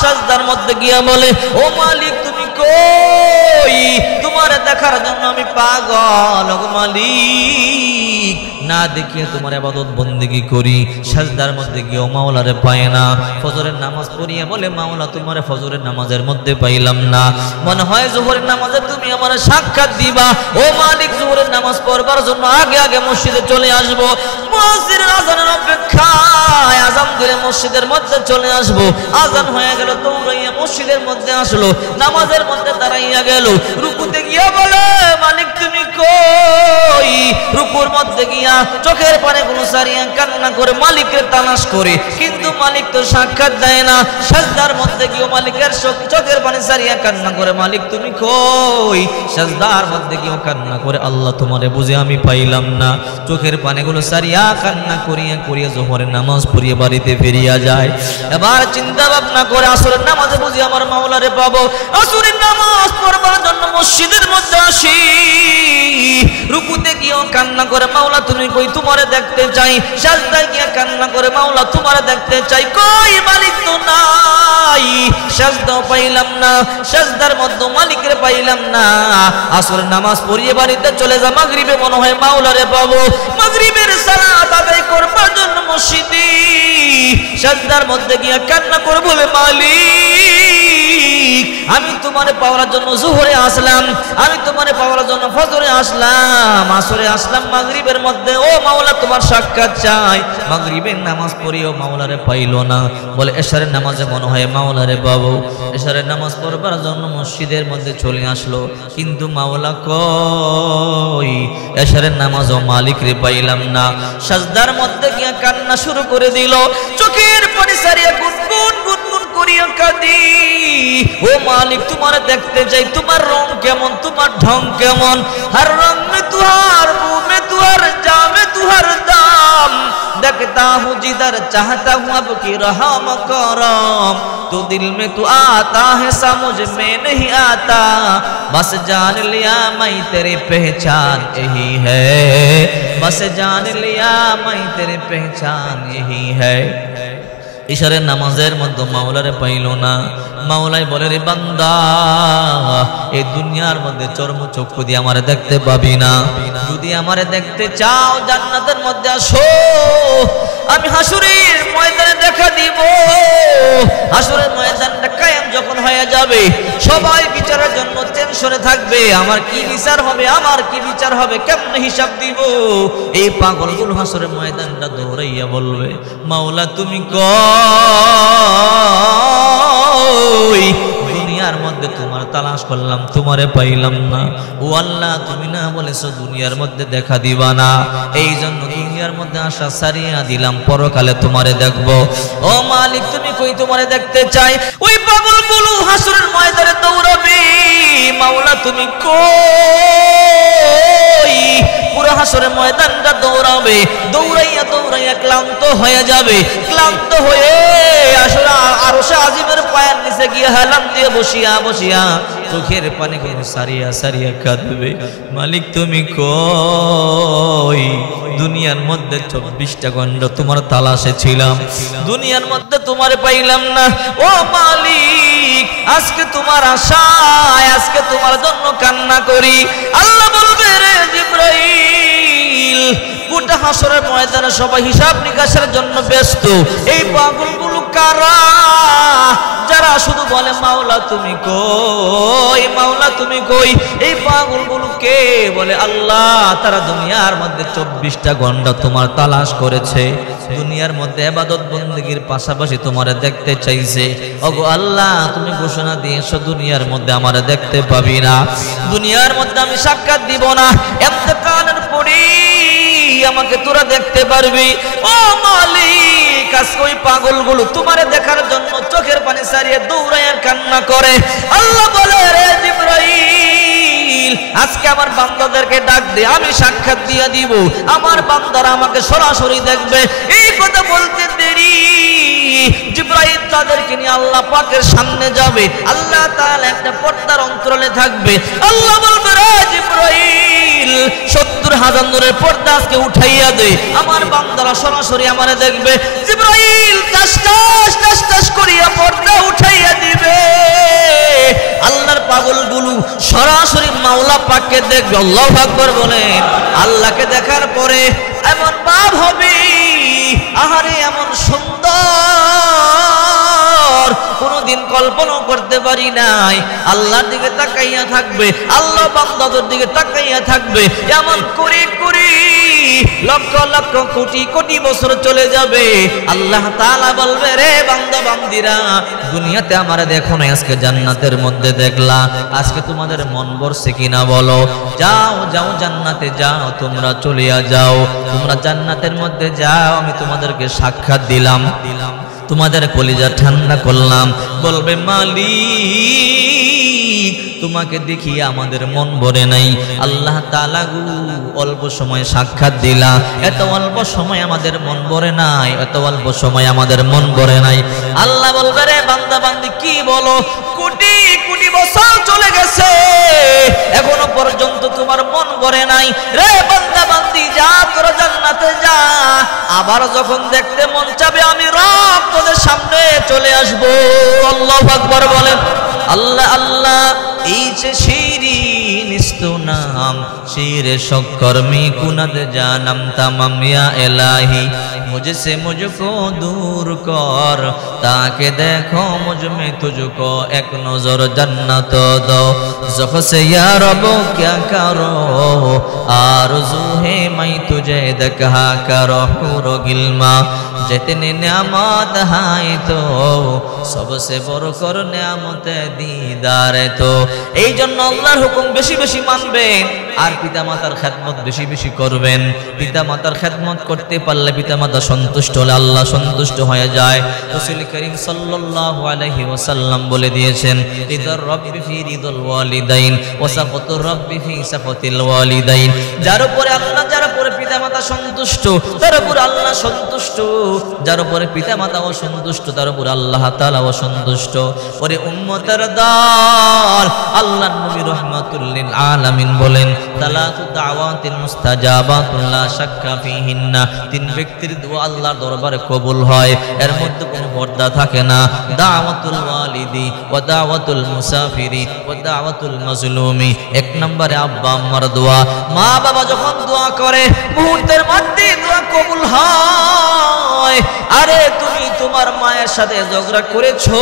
সাজদার মধ্যে গিয়া বলে, ও মালিক তুমি কই, তোমার দেখার জন্য আমি পাগল ও মালিক, না দেখিয়ে তোমার ইবাদত বন্দেগী করি। সাজদার মধ্যে গিয়ে মাওলারে পায় না। ফজরের নামাজ পড়িয়ে বলে, মাওলা তোমারে ফজরের নামাজের মধ্যে পাইলাম না, মনে হয় যোহরের নামাজে তুমি আমার সাক্ষাৎ দিবা। ও মালিক, যোহরের নামাজ পড়বার জন্য আগে আগে মসজিদে চলে আসবো, মসজিদের আজানের অপেক্ষায়, আজান দিলে মসজিদের মধ্যে চলে আসবো। আজান হয়ে গেল, দৌড়াইয়া মসজিদের মধ্যে আসলো, নামাজের মধ্যে দাঁড়াইয়া গেল। রুকুতে গিয়া বলে, মালিক তুমি কই, রুকুর মধ্যে গিয়া চোখের পানি গুলো সারিয়া কান্না করে মালিকের তালাশ করে, কিন্তু মালিক তো সাক্ষাৎ দেয় না। সাজদার মধ্যে গিয়ে মালিকের চোখের পানি সারিয়া কান্না করে, মালিক তুমি কই, সাজদার মধ্যে গিয়ে কান্না করে, আল্লাহ তোমারে বুঝে আমি পাইলাম না। চোখের পানিগুলো সারিয়া কান্না করিয়া করিয়া যোহরের নামাজ পড়িয়ে বাড়িতে ফিরিয়া যায়। এবার চিন্তা ভাবনা করে, আসরের নামাজে বুঝি আমার মাওলারে পাবো। আসরের নামাজ পড়বার জন্য মসজিদের মধ্যে আসি, রুকুতে গিয়েও কান্না করে, মাওলা তুমি কই, তোমারে দেখতে চাই। সাজদায় গিয়ে কান্না করে, মাওলা তোমারে দেখতে চাই, কই মালিক তো নাই। সাজদাও পাইলাম না, সাজদার মধ্যে মালিকের পাইলাম না। আসরের নামাজ পড়িয়ে বাড়িতে চলে যা, মাগরিবে মনে হয় মাওলারে পাবো। মাগরিবের সালাত আদায় করবার জন্য মসজিদে সাজদার মধ্যে গিয়ে কান্না করে বলে, মালিক আমি তোমারে পাওয়ার জন্য জোহরে আসলাম, আমি তোমারে পাওয়ার জন্য ফজরে আসলাম, আসরে আসলাম, মাগরিবের মধ্যে ও মাওলা তোমার সাক্ষাৎ চাই। মাগরিবের নামাজ পড়িও মাওলারে পাইল না, বলে এশারের নামাজে মনে হয় মাওলারে পাবো। এশারের নামাজ পড়বার জন্য মসজিদের মধ্যে চলে আসলো, কিন্তু মাওলা কই, এশারের নামাজও মালিক রে পাইলাম না। সাজদার মধ্যে গিয়া কান্না শুরু করে দিল, চোখের পানি সারিয়া গুনগুন গুনগুন করিয়া কাঁদি, ও মালিক তোমার দেখতে চাই, তোমার রং কেমন, তোমার ঢং কেমন। হর রং মে তুহার, মুঁহ মে তুহার, জামে তুহার দাম, देखता हूँ जिधर चाहता हूँ अब की रहा मकरम, तो दिल में तू आता है समझ में नहीं आता, बस जान लिया मैं तेरी पहचान यही है, बस जान लिया मैं तेरी पहचान यही है। ইশারের নামাজের মধ্যে মাওলারে পাইল না। মাওলাই বলে, রে বান্দা, এই দুনিয়ার মধ্যে চর্মচক্ষু দিয়ে আমারে দেখতে পাবি না, যদি আমারে দেখতে চাও জান্নাতের মধ্যে আসো, আমি হাসুরের ময়দানে দেখা দিব। হাসুরের ময়দানটা কায়েম যখন হয়ে যাবে, সবাই বিচারের জন্য টেনশনে থাকবে, আমার কি বিচার হবে, আমার কি বিচার হবে, কেমন হিসাব দিব। এই পাগলগুলো হাসুরের ময়দানটা দৌড়াইয়া বলবে, মাওলা তুমি কই, দুনিয়ার মধ্যে তোমার তালাশ করলাম, তোমারে পাইলাম না। ও আল্লাহ, তুমি না বলেছো দুনিয়ার মধ্যে দেখা দিবা না, এই জন্য দুনিয়ার মধ্যে আশা সারিয়া দিলাম, পরকালে তোমারে দেখবো। ও মালিক তুমি কই, তোমারে দেখতে চাই। ওই পাগলগুলো হাসরের ময়দানে দৌড়াবে, মাওলা তুমি কই, পুরো হাসরের ময়দানটা দৌড়াবে, দৌড়াইয়া দৌড়াইয়া ক্লান্ত হয়ে যাবে, ক্লান্ত হয়ে আসলে আরশে আজিমের পায়ের নিচে গিয়ে হেলান দিয়ে বসিয়া বসিয়া চোখের পানি করে সারিয়া সারিয়া কাঁদবে, মালিক তুমি কই, দুনিয়ার মধ্যে 24টা ঘন্টা তোমার তালাশে ছিলাম, দুনিয়ার মধ্যে তোমারে পাইলাম না। ও মালিক, আজকে তোমার আশায়, আজকে তোমার জন্য কান্না করি। আল্লাহ বলবে, রে জিবরাইল, গোটা হাসরের ময়দানে সবাই হিসাব নিকাশের জন্য ব্যস্ত, এই পাগলগুলো কারা, যারা শুধু বলে মাওলা তুমি কই, মাওলা তুমি কই। এই পাগলগুলো কে বলে আল্লাহ, তারা দুনিয়ার মধ্যে 24টা ঘন্টা তোমার তালাশ করেছে, দুনিয়ার মধ্যে ইবাদত বندگির পাশাপাশি তোমারে দেখতে চাইছে। ওগো আল্লাহ, তুমি ঘোষণা দিয়েছো দুনিয়ার মধ্যে আমারে দেখতে পাবি না, দুনিয়ার মধ্যে আমি সাক্ষাৎ দিব না, ইন্তেকালের পরে আমাকে তোরা দেখতে পারবি। ও মালিক, আজকে ওই পাগলগুলো তোমারে দেখার জন্য চোখের পানি সারিয়ে দৌড়াইয়া কান্না করে। আল্লাহ বলে, রে জিবরাইল, আজকে আমার বান্দাদেরকে ডাক দে, আমি সাক্ষাৎ দিয়ে দিব, আমার বান্দারা আমাকে সরাসরি দেখবে। এই কথা বলতে দেরি, জিবরাইল তাদেরকে নিয়ে আল্লাহ পাকের সামনে যাবে, আল্লাহ তাআলা একটা পর্দার অন্তরালে থাকবে। আল্লাহ বলবে, রে জিবরাইল, 70,000 নূরের পর্দা আজকে উঠাইয়া দে, আমার বান্দারা সরাসরি আমারে দেখবে। জিবরাইল টাস টাস টাস টাস করিয়া পর্দা উঠাইয়া দিবে, আল্লাহর পাগলগুলো সরাসরি মাওলা পাককে দেখবে। আল্লাহু আকবার বলেন। আল্লাহকে দেখার পরে এমন ভাব হবে, আহারে এমন সুন্দর কোনদিন কল্পনা করতে পারি নাই। আল্লাহর দিকে তাকাইয়া থাকবে, আল্লাহ বান্দাদের দিকে তাকাইয়া থাকবে, এমন করে করে লক্ষ লক্ষ কোটি কোটি বছর চলে যাবে। আল্লাহ তাআলা বলবে, রে বান্দা বান্দিরা, দুনিয়াতে আমারে দেখো না, আজকে জান্নাতের মধ্যে দেখলা, আজকে তোমাদের মন ভরছে কিনা বলো। যাও যাও জান্নাতে যাও, তোমরা চলিয়া যাও, তোমরা জান্নাতের মধ্যে যাও, আমি তোমাদেরকে সাক্ষাৎ দিলাম, তোমাদের কলিজা ঠান্ডা করলাম। বলবে, মালিক, তোমাকে দেখি আমাদের মন ভরে নাই। আল্লাহ তাআলা গো, অল্প সময় সাক্ষাৎ দিলা, এত অল্প সময় আমাদের মন ভরে নাই, এত অল্প সময় আমাদের মন ভরে নাই। আল্লাহ বলবে, রে বান্দা বান্দি, কি বলো, কোটি কোটি বছর চলে গেছে, এখনো পর্যন্ত তোমার মন ভরে নাই। রে বান্দা বান্দি, যা তোরা জান্নাতে যা, আবার যখন দেখতে মন চাবে আমি রব তোদের সামনে চলে আসবো। আল্লাহু আকবার বলেন। আল্লাহ আল্লাহ, এই যে শিরিন ইস্তনা तमाम शीर शक्कर में कुनत जानम तमाम या इलाही मुझसे मुझको दूर कर ताकि देखो मुझ में तुझको एक नजर जन्नत दो ज़ख से या रब क्या करो आरज़ू है मैं तुझे देखा करो हुरो गिल्मा जितने नियामत हाय तो सबसे बड़ कर नियामत दीदार तो এই জন্য আল্লাহর হুকুম বেশি বেশি মানবেন আর পিতামাতার খেদমত বেশি বেশি করবেন পিতামাতার খেদমত করতে পারলে পিতামাতা সন্তুষ্ট হলে আল্লাহ সন্তুষ্ট হয়ে যায় রাসূল করিম সাল্লাল্লাহু আলাইহি ওয়াসাল্লাম বলে দিয়েছেন রিদার রাব্বি ফি রিদাল ওয়ালিদাইন ওয়া সাফাতুর রাব্বি ফি সাফাতিল ওয়ালিদাইন যার উপরে আল্লাহ যার উপরে পিতামাতা সন্তুষ্ট তার উপরে আল্লাহ সন্তুষ্ট যার উপরে পিতামাতা অসন্তুষ্ট তার উপরে আল্লাহ তাআলা অসন্তুষ্ট ওরে উম্মতের দল আল্লাহর নবী রাহমাতুল লিল আলামিন বলেন তালাতু দাওয়াতিন মুস্তাজাবাতুন লা শাক্কা ফিহিন্না তিন ব্যক্তির দোয়া আল্লাহর দরবারে কবুল হয় এর মধ্যে কোনো পর্দা থাকে না দাওয়াতুল ওয়ালিদি ওয়া দাওয়াতুল মুসাফিরি ওয়া দাওয়াতুল মাজলুমি এক নম্বরে আব্বা আম্মার দোয়া মা বাবা যখন দোয়া করে মুহূর্তের মধ্যে দোয়া কবুল হয় আরে তুমি তোমার মায়ের সাথে ঝগড়া করেছো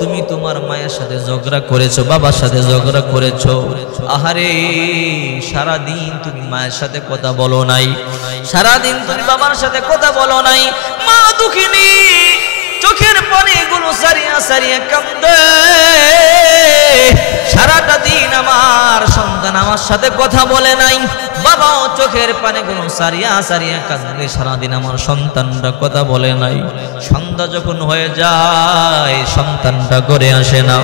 তুমি তোমার মায়ের সাথে ঝগড়া করেছো বাবার সাথে ঝগড়া করেছো আহারে সারা দিন তুমি মায়ের সাথে কথা বলো নাই সারা দিন তুমি বাবার সাথে কথা বলো নাই মা দুঃখিনী চোখের পানিগুলো সারিয়া সারিয়া কাঁদে সারাটা দিন আমার সন্তান আমার সাথে কথা বলে নাই বাবাও চোখের পানিগুলো সারিয়া সারিয়া কাঁদে সারাদিন আমার সন্তানটা কথা বলে নাই সন্ধ্যা যখন হয়ে যায় সন্তানটা ঘরে আসে না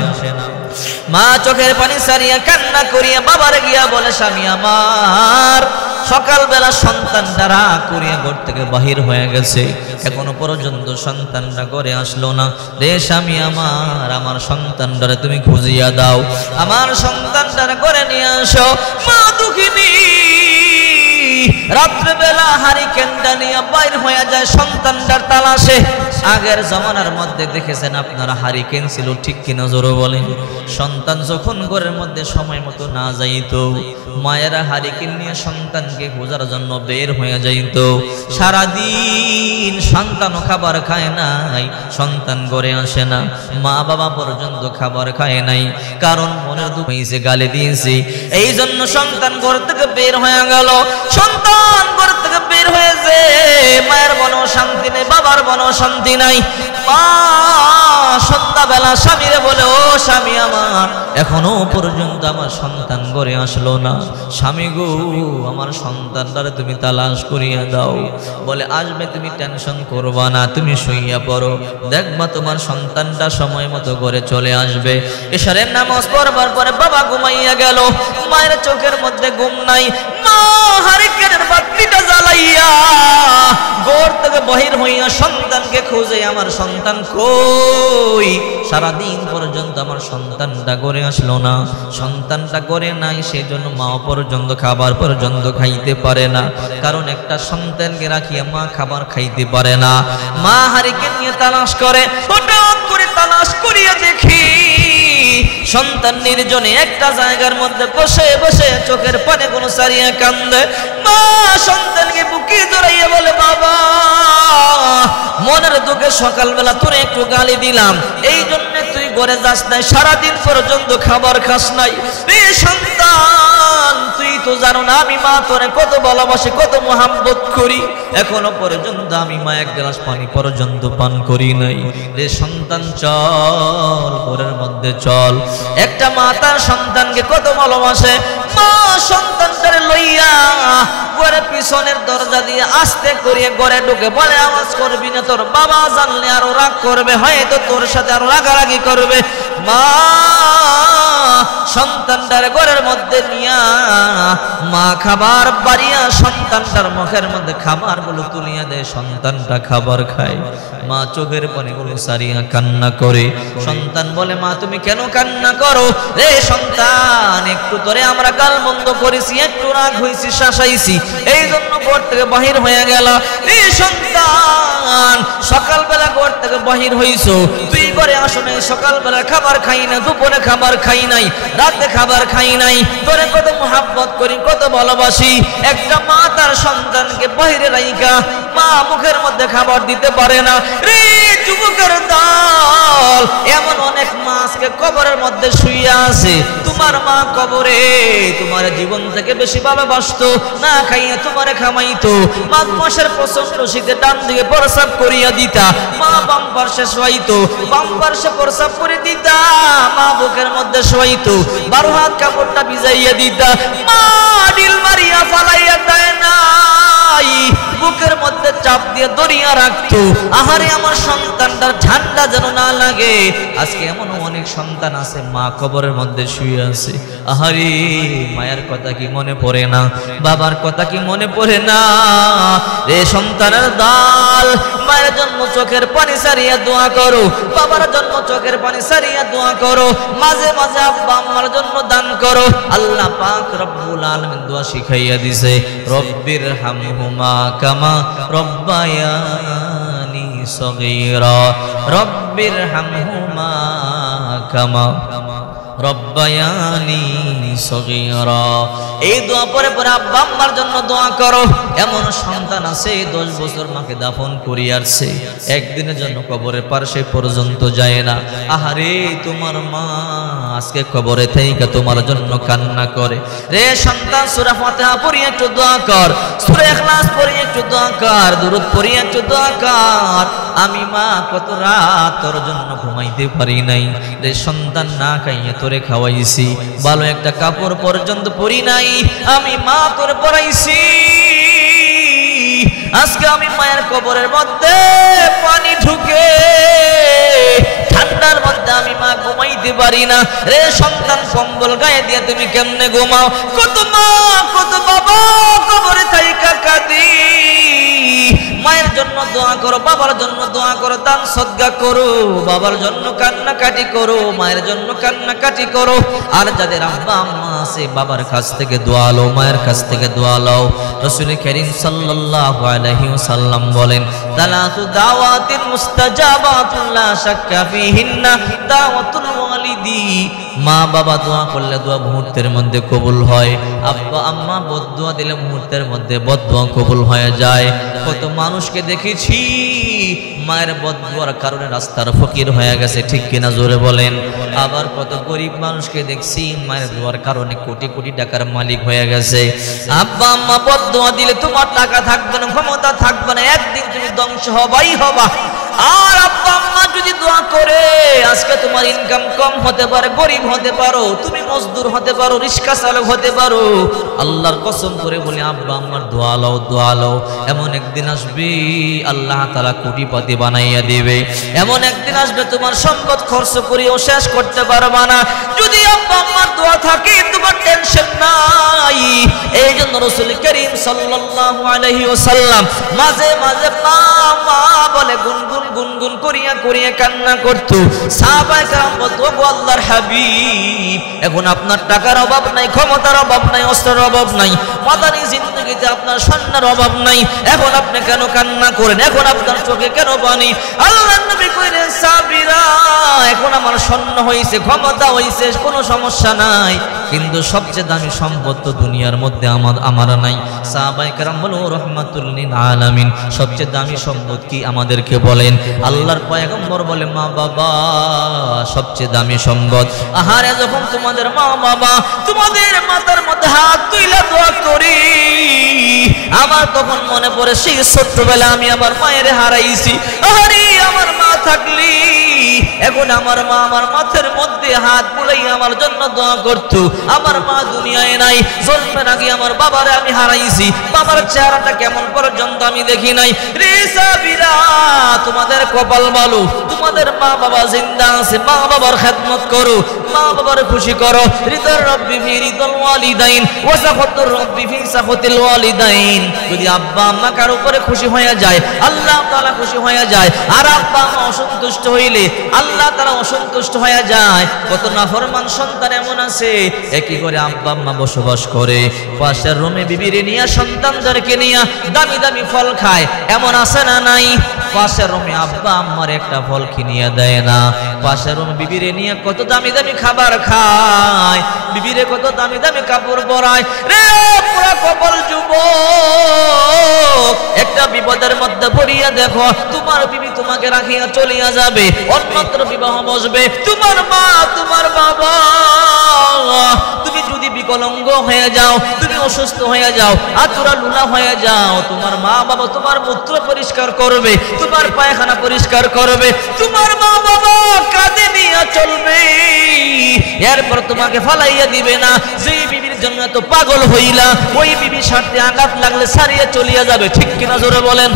মা চোখের পানি সারিয়া কান্না করিয়া বাবার গিয়া বলে স্বামী আমার সকালবেলা সন্তানটা রাগ করিয়া ঘর থেকে বাহির হয়ে গেছে এখনো পর্যন্ত সন্তানটা ঘরে আসলো না রে স্বামী আমার সন্তানটারে তুমি খুঁজিয়া দাও আমার সন্তানটারে ঘরে নিয়ে আসো মা দুঃখিনী রাত্রেবেলা হারিকেনটা নিয়ে বাইর হয়ে যায় সন্তানটার তালাশে আগের জমানার মধ্যে দেখেছেন আপনারা হারিকেন ছিল ঠিক কিনা জোরে বলেন সন্তান যখন ঘরের মধ্যে সময় মতো না যাইতো মায়েরা হারিকেন নিয়ে সন্তানকে খোঁজার জন্য বের হয়ে যাইত সারাদিন সন্তানও খাবার খায় নাই সন্তান ঘরে আসে না মা বাবা পর্যন্ত খাবার খায় নাই কারণ মনের দুঃখ হয়েছে গালি দিয়েছে এই জন্য সন্তান ঘর থেকে বের হয়ে গেল সন্তান ঘর থেকে বের হয়েছে মায়ের মনে শান্তি নেই বাবার মনে শান্তি নাই মা সন্ধ্যাবেলা স্বামীরে বলে ও স্বামী আমার এখনো পর্যন্ত আমার সন্তান ঘরে আসলো না স্বামী গো আমার সন্তানটারে তুমি তালাশ করিয়া দাও বলে আসবে তুমি টেনশন করবা না তুমি শুইয়া পড়ো দেখবা তোমার সন্তানটা সময় মতো ঘরে চলে আসবে এশারের নামাজ পড়বার পরে বাবা ঘুমাইয়া গেল মায়ের চোখের মধ্যে ঘুম নাই মা হারিকেনের বাতিটা জ্বালাইয়া ঘর থেকে বাহির হইয়া সন্তানকে খুঁজে আমার সন্তান কই সারাদিন পর্যন্ত আমার সন্তানটা ঘরে আসলো না সন্তানটা ঘরে নাই সেই জন্য মা পর্যন্ত খাবার পর্যন্ত খাইতে পারে না কারণ একটা সন্তানকে রাখিয়া মা খাবার খাইতে পারে না মা হারিকেন নিয়ে তালাশ করে হঠাৎ করে তালাশ করিয়া দেখি সন্তান নির্জনে একটা জায়গার মধ্যে বসে বসে চোখের পানি কোনো সারিয়া কান্দে মা সন্তানকে বুকে জড়াইয়া বলে বাবা মনের দুঃখে সকালবেলা তোরে একটু গালি দিলাম এই জন্য তুই ঘরে যাস নাই সারাদিন পর্যন্ত খাবার খাস নাই রে সন্তান তুই তো জানো না আমি মা তোরে কত ভালোবাসি কত মোহাম্মত করি এখনো পর্যন্ত আমি মা এক গ্লাস পানি পর্যন্ত পান করি নাই রে সন্তান চল ঘরের মধ্যে চল একটা মা তার সন্তানকে কত ভালোবাসে মা সন্তানটারে লইয়া ঘরের পিছনের দরজা দিয়ে আস্তে করিয়ে ঘরে ঢুকে বলে আওয়াজ করবি না তোর বাবা জানলে আরো রাগ করবে হয়তো তোর সাথে আরো রাগারাগি করবে মা সন্তানটার ঘরের মধ্যে নিয়া মা খাবার বাড়িয়া সন্তানটার মুখের মধ্যে খাবার গুলো তুলিয়া দেয় সন্তানটা খাবার খায় মা চোখের পানিগুলো সারিয়া কান্না করে সন্তান বলে মা তুমি কেন কান্না করো রে সন্তান একটু তোরে আমরা গাল মন্দ করেছি একটু রাগ হয়েছি শাসাইছি এই জন্য ঘর থেকে বাহির হয়ে গেল। এই সন্তান সকালবেলা ঘর থেকে বাহির হইছো, তুই ঘরে আসো নাই, সকালবেলা খাবার খাই না, দুপুরে খাবার খাই নাই, রাতে খাবার খাই নাই। তোরে কত মোহাব্বত করি, কত ভালোবাসি। একটা মা তার সন্তানকে বাহিরে রাইখা মা মুখের মধ্যে খাবার দিতে পারে না। রে যুবকের দল, এমন অনেক মা আজকে কবরের মধ্যে শুইয়া আছে। তোমার মা কবরে তোমার জীবন থেকে বেশি ভালোবাসতো, না খাইয়া তোমারে খামাইতো। মাঘ মাসের প্রচন্ড শীতে ডান দিকে প্রসাব করিয়া দিতা, মা বাম পার্শ্বে শোয়াইতো, বাম পার্শ্বে প্রসাব করে দিতা, মা বুকের মধ্যে শোয়াইতো, 12 হাত কাপড়টা ভিজাইয়া দিতা, মা ডিল মারিয়া ফালাইয়া দেয় নাই, বুকের মধ্যে চাপ দিয়ে দরিয়া রাখতো। আহারে আমার সন্তানটার ঠান্ডা যেন না লাগে। আজকে এমন অনেক সন্তান আছে মা কবরের মধ্যে শুয়ে আছে। আহারে মায়ের কথা কি মনে পড়ে না, বাবার কথা কি মনে পড়ে না? রে সন্তানের দল, মায়ের জন্য চোখের পানি সারিয়া দোয়া করো, বাবার জন্য চোখের পানি সারিয়া দোয়া করো, মাঝে মাঝে আব্বা আম্মার জন্য দান করো। আল্লাহ পাক রব্বুল আলামিন দোয়া শিখাইয়া দিছে, রব্বির হামহুমা কামা রব্বায়ানি সগীরা, রব্বির হামহুমা কামা রব্বায়ানি সগীরা। এই দোয়া পরে পরে আব্বা আম্মার জন্য দোয়া করো। এমন সন্তান আছে 10 বছর মাকে দাফন করি আসছে, একদিনের জন্য কবরের পাশে পর্যন্ত যায় না। আহারে তোমার মা আজকে কবরে থেকে তোমার জন্য কান্না করে। রে সন্তান সূরা ফাতিহা পড়ি একটু দোয়া কর, সূরা ইখলাস পড়ি একটু দোয়া কর, দুরূদ পড়ি একটু দোয়া কর। আমি মা কত রাত তোর জন্য ঘুমাইতে পারি নাই। রে সন্তান না খাইয়ে তোরে খাওয়াইছি, ভালো একটা কাপড় পর্যন্ত পরি নাই, আমি মা তোরে পরাইছি। আজকে আমি মায়ের কবরের মধ্যে পানি ঢুকে ঠান্ডার মধ্যে আমি মা ঘুমাইতে পারি না। রে সন্তান কম্বল গায়ে দিয়ে তুমি কেমনে ঘুমাও? কত মা কত বাবা কবরে থাইকা কাঁদি। মায়ের জন্য দোয়া করো, বাবার জন্য দোয়া করো, দান সদকা করো, বাবার জন্য কান্নাকাটি করো, মায়ের জন্য কান্নাকাটি করো। আর যাদের আব্বা আম্মা আছে বাবার কাছ থেকে দোয়া লও, মায়ের কাছ থেকে দোয়া লও। রাসূল কারীম সাল্লাল্লাহু আলাইহি ওয়াসাল্লাম বলেন, দালাতু দাওয়াতিন মুস্তাজাবাতুন লা শাক্কা ফিহিন্না দাওয়াতুল ওয়ালিদি। মা বাবা দোয়া করলে দোয়া মুহূর্তের মধ্যে কবুল হয়, আব্বা আম্মা বদদোয়া দিলে মুহূর্তের মধ্যে বদদোয়া কবুল হয়ে যায়। কত মানুষকে দেখেছি মায়ের বদদোয়ার কারণে রাস্তার ফকির হয়ে গেছে, ঠিক কিনা জোরে বলেন? আবার কত গরিব মানুষকে দেখছি মায়ের দোয়ার কারণে কোটি কোটি টাকার মালিক হয়ে গেছে। আব্বা আম্মা বদদোয়া দিলে তোমার টাকা থাকবে না, ক্ষমতা থাকবে না, একদিন তুমি ধ্বংস হবাই হবা। আর আব্বা আম্মা যদি দোয়া করে, আজকে তোমার ইনকাম কম হতে পারে, গরিব হতে পারো, তুমি মজদুর হতে পারো, রিক্সা চালক হতে পারো, আল্লাহর কসম করে বলি আব্বা আম্মার দোয়া লও, দোয়া লও। এমন একদিন আসবে আল্লাহ তাআলা কোটিপতি বানাইয়া দিবে। এমন একদিন আসবে তোমার সম্পদ খরচ করিও শেষ করতে পারবা না। যদি আব্বা আম্মার দোয়া থাকে তোমার টেনশন নাই। এই জন্য রাসূল কারীম সাল্লাল্লাহু আলাইহি ওয়াসাল্লাম মাঝে মাঝে মা মা বলে গুনগুন গুনগুন করিয়া করিয়া কান্না করতো। সাহাবায়ে কেরাম বলতো, ও আল্লাহর হাবিব, এখন আপনার টাকার অভাব নাই, ক্ষমতার অভাব নাই, অস্ত্রের অভাব নাই, মাদানী জিন্দেগিতে আপনার স্বর্ণের অভাব নাই, এখন আপনি কেন কান্না করেন? এখন আপনার চোখে কেন পানি? আল্লাহর নবী কইলেন, সাবিরা, এখন আমার স্বর্ণ হইছে, ক্ষমতা হইছে, কোনো সমস্যা নাই, কিন্তু সবচেয়ে দামি সম্পদ তো দুনিয়ার মধ্যে আমার নাই। সাহাবায়ে কেরাম বলে, ও রাহমাতুল লিল আলামিন, সবচেয়ে দামি সম্পদ কি আমাদেরকে বলেন? আল্লাহর পয়গম্বর বলে, মা বাবা সবচেয়ে দামি সম্পদ। আহারে যখন তোমাদের মা বাবা তোমাদের মাথার মধ্যে হাত তুইলা দোয়া করি, আমার তখন মনে পড়ে সেই ছোট্টবেলা আমি আমার মায়ের হারাইছি। আহারে আমার মা থাকলি এখন আমার মা আমার মাথার মধ্যে হাত বুলাই আমার জন্য দোয়া করতো। আমার মা দুনিয়ায় নাই, জন্মের আগে আমার বাবারে আমি হারাইছি, বাবার চেহারাটা কেমন পর্যন্ত আমি দেখি নাই। রে সাবিরা, তোমাদের কপাল ভালো, তোমাদের মা বাবা জিন্দা আছে, মা বাবার খেদমত করো, মা বাবার খুশি করো। রিদার রব্বি ফি রিদাল ওয়ালিদাইন ওয়া সাখাতুর রব্বি ফি সাখাতিল ওয়ালিদাইন। যদি আব্বা আম্মা কার উপরে খুশি হয়ে যায় আল্লাহ তাআলা খুশি হয়ে যায়, আর আব্বা আম্মা অসন্তুষ্ট হইলে আল্লাহ তাআলা অসন্তুষ্ট হয়ে যায়। কত নাফরমান সন্তান এমন আছে একই করে আব্বা আম্মা বসবাস করে, পাশের রুমে বিবিরে নিয়ে সন্তানদেরকে নিয়ে দামি দামি ফল খায়, এমন আছে না নাই? পাশের রুমে আব্বা আম্মার একটা ফল কিনিয়ে দেয় না, পাশের রুমে বিবিরে নিয়ে কত দামি দামি খাবার খায়, বিবিরে কত দামি দামি কাপড় পরায়। রে পুরা কপাল যুবক, একটা বিপদের মধ্যে পড়িয়া দেখো, তোমার বিবি তোমাকে রাখিয়া চলিয়া যাবে, অন্যত্র বিবাহ বসবে, তোমার মা তোমার বাবা। তুমি যদি বিকলাঙ্গ হয়ে যাও, তুমি অসুস্থ হয়ে যাও, আতুরা লুলা হয়ে যাও, তোমার মা বাবা তোমার মূত্র পরিষ্কার করবে, তোমার পায়খানা পরিষ্কার করবে, তোমার মা বাবা কাঁধে নিয়ে চলবে, এরপর তোমাকে ফালাইয়া দিবে না। যেই বিবির জন্য এত পাগল হইলা, ওই বিবির সাথে আঘাত লাগলে সারিয়ে চলিয়া যাবে, ঠিক কিনা জোরে বলেন?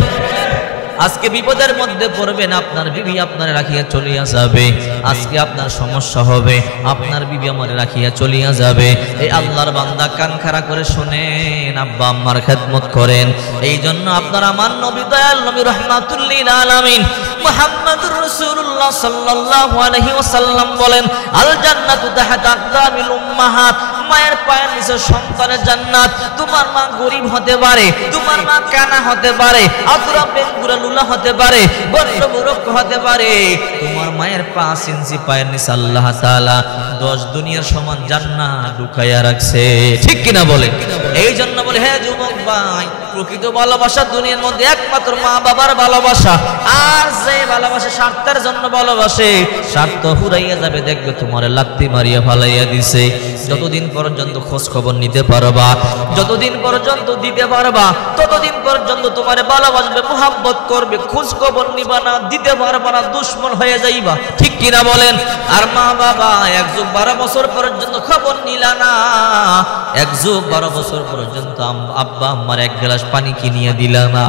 আজকে বিপদের মধ্যে পড়বেন, আপনার বিবি আপনার রাখিয়া চলিয়া যাবে, আজকে আপনার সমস্যা হবে, আপনার বিবি আমার রাখিয়া চলিয়া যাবে। এই আল্লাহর বান্দা কান খাড়া করে শোনেন, আব্বা আম্মার খেদমত করেন। এই জন্য আপনার আমার নবী দয়াল নবী রাহমাতুল লিল আলামিন মুহাম্মদুর রাসূলুল্লাহ সাল্লাল্লাহু আলাইহি ওয়াসাল্লাম বলেন, আল জান্নাতু তাহতা আকদামিল উম্মাহাত, মায়ের পায়ের নিচে সন্তানের জান্নাত। তোমার মা গরিব হতে পারে, তোমার মা কানা হতে পারে, আতুরা বেঙ্গুরা লুলা হতে পারে, বড় বুরক হতে পারে, তোমার মায়ের 5 ইঞ্চি পায়ের নিচে আল্লাহ তাআলা 10 দুনিয়ার সমান জান্নাত ঢুকাইয়া রাখছে, ঠিক কিনা বলে? এই জন্য বলে, হে যুবক ভাই, প্রকৃত ভালোবাসা দুনিয়ার মধ্যে একমাত্র মা বাবার ভালোবাসা। আর যে ভালোবাসে স্বার্থের জন্য ভালোবাসে, স্বার্থ ফুরাইয়া যাবে, দেখবে তোমার লাত্তি মারিয়া ফালাইয়া দিছে। যতদিন পর্যন্ত খোঁজ খবর নিতে পারবা, যতদিন পর্যন্ত দিতে পারবা, ততদিন পর্যন্ত তোমার ভালোবাসবে, মুহাব্বত করবে। খোঁজ খবর নিবা না, দিতে পারবা না, দুশ্মন হয়ে যাইবা, ঠিক কিনা বলেন? আর মা বাবা 1 যুগ 12 বছর পর্যন্ত খবর নিলা না, 1 যুগ 12 বছর পর্যন্ত আব্বা আম্মার 1 গ্লাস পানি কিনিয়ে দিলা না।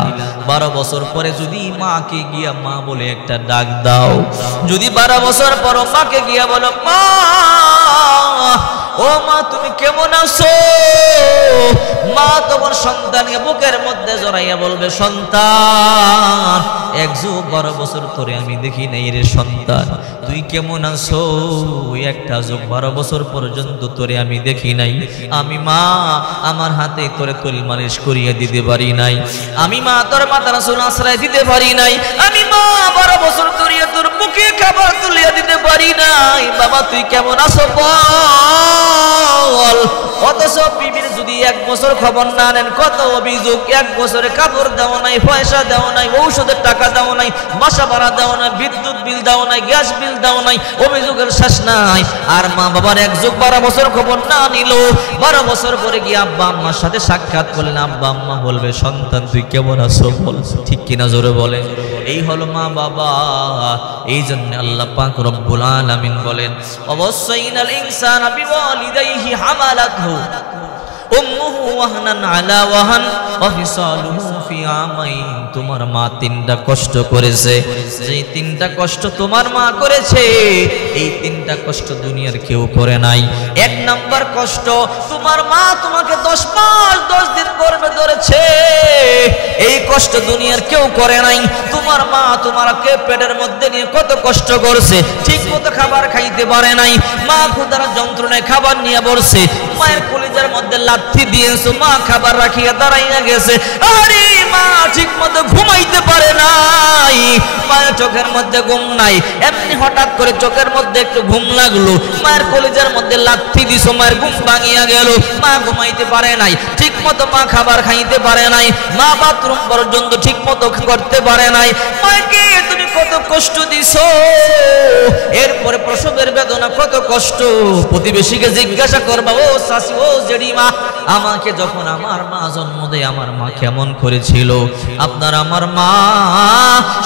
12 বছর পরে যদি মাকে গিয়া মা বলে একটা ডাক দাও, যদি 12 বছর পর মাকে গিয়া বলো, মা ও মা তুমি কেমন আছো, মা তোমার সন্তানকে বুকের মধ্যে জড়াইয়া বলবে, সন্তান 1 যুগ 12 বছর ধরে আমি দেখি নাই রে সন্তান, তুই কেমন আছো? 1 যুগ 12 বছর পর্যন্ত তোরে আমি দেখি নাই। আমি মা আমার হাতে তোরে তৈল মালিশ করিয়ে দিতে পারি নাই, আমি মা তোর মাথার চুল আশ্রয় দিতে পারি নাই, আমি মা 12 বছর ধরে তোর মুখে খাবার তুলিয়া দিতে পারি নাই। বাবা তুই কেমন আছো বল। অথচ বিবির যদি 1 বছর খবর না নেন, কত অভিযোগ, 1 বছরে কাপড় দেওয়া নাই, পয়সা দেওয়া নাই, ঔষধের টাকা দেওয়া নাই, বাসা ভাড়া দেওয়া নাই, বিদ্যুৎ বিল দেওয়া নাই, গ্যাস বিল দেওয়া নাই, অভিযোগের শেষ নাই। আর মা বাবার 1 যুগ 12 বছর খবর না নিল, 12 বছর পরে গিয়ে আব্বা আম্মার সাথে সাক্ষাৎ করলেন, আব্বা আম্মা বলবে, সন্তান তুই কেমন আছো বল, ঠিক কিনা জোরে বলে? এই হলো মা বাবা। এই জন্য আল্লাহ পাক রব্বুল আলামিন বলেন, অবসাইনাল ইনসানা বিওয়ালিদাইহি হামালাতহু উম্মুহু ওয়াহনান আলা ওয়াহান ওয়া ফিসালুহু ফি আমাইন। তোমার মা 3টা কষ্ট করেছে, যেই 3টা কষ্ট তোমার মা করেছে, এই 3টা কষ্ট দুনিয়ার কেউ করে নাই। 1 নাম্বার কষ্ট, তোমার মা তোমাকে 10 মাস 10 দিন গর্ভে ধরেছে, এই কষ্ট দুনিয়ার কেউ করে নাই। তোমার মা তোমাকে পেটের মধ্যে নিয়ে কত কষ্ট করছে, ঠিক মতো খাবার খাইতে পারে নাই, মা ক্ষুধার যন্ত্রণায় খাবার নিয়ে বসছে, মায়ের কলিজার মধ্যে লাথি দিয়েছো, মা খাবার রাখিয়া দাঁড়াইয়া গেছে, আরে মা ঠিক মতো ঘুমাইতে পারে নাই, মায়ের চোখের মধ্যে ঘুম নাই, এমনি হঠাৎ করে চোখের মধ্যে একটু ঘুম লাগলো, মায়ের কলিজার মধ্যে লাথি দিছো, মায়ের ঘুম ভাঙিয়া গেল, মা ঘুমাইতে পারে নাই, ঠিক মতো মা খাবার খাইতে পারে নাই, মা বাথরুম পর্যন্ত ঠিক মতো করতে পারে নাই, মাকে তুমি কত কষ্ট দিছো। এরপরে প্রসবের বেদনা কত কষ্ট, প্রতিবেশীকে জিজ্ঞাসা করবা, ও শাশি ও জেঠিমা, আমাকে যখন আমার মা জন্ম দেয় আমার মা কেমন করেছিল? আপনার আমার মা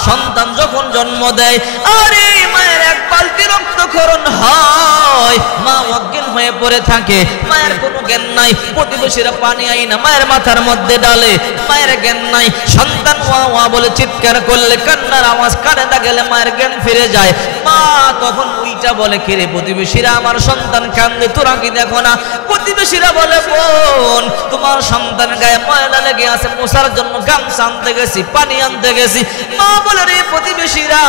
সন্তান যখন জন্ম দেয়, আরে মায়ের 1 বালতি রক্তক্ষরণ হয়, মা অজ্ঞান হয়ে পড়ে থাকে, মায়ের কোনো জ্ঞান নাই, প্রতিবেশীরা পানি আইনা মায়ের মাথার মধ্যে ডালে, মায়ের জ্ঞান নাই, সন্তান সন্তান ওয়া ওয়া বলে চিৎকার করলে, কান্নার আওয়াজ কানে না গেলে মায়ের জ্ঞান ফিরে যায়। মা তখন ওইটা বলে, কে রে প্রতিবেশীরা, আমার সন্তান কান্দে, তোরা কি দেখো না? প্রতিবেশীরা বলে, বোন তোমার সন্তান গায়ে ময়লা লেগে আছে, মোছার জন্য গামছা আনতে গেছি, পানি আনতে গেছি। মা বলে, রে প্রতিবেশীরা,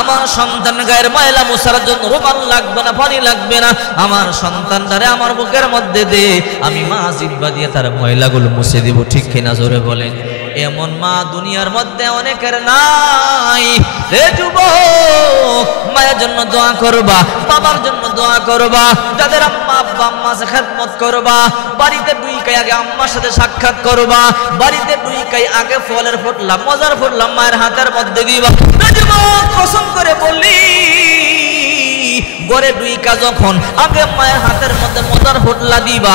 আমার সন্তান গায়ের ময়লা মোছার জন্য রুমাল লাগবে না, পানি লাগবে না, আমার সন্তানটারে আমার বুকের মধ্যে দে, আমি মা জিব্বা দিয়ে তার ময়লাগুলো মুছে দিব। ঠিক কিনা জোরে বলেন? এমন মা দুনিয়ার মধ্যে অনেকের নাই। হে যুবক, মায়ের জন্য দোয়া করবা, বাবার জন্য দোয়া করবা, যাদের আম্মা আব্বা আম্মা আছে খেদমত করবা, বাড়িতে দুই কাই আগে আম্মার সাথে সাক্ষাৎ করবা, বাড়িতে দুই কাই আগে ফলের ফোটলা, মজার ফোটলা মায়ের হাতের মধ্যে দিবা। যুবক, কসম করে বলি, গড়ে দুই কা যখন আগে মায়ের হাতের মধ্যে মজার ফোটলা দিবা,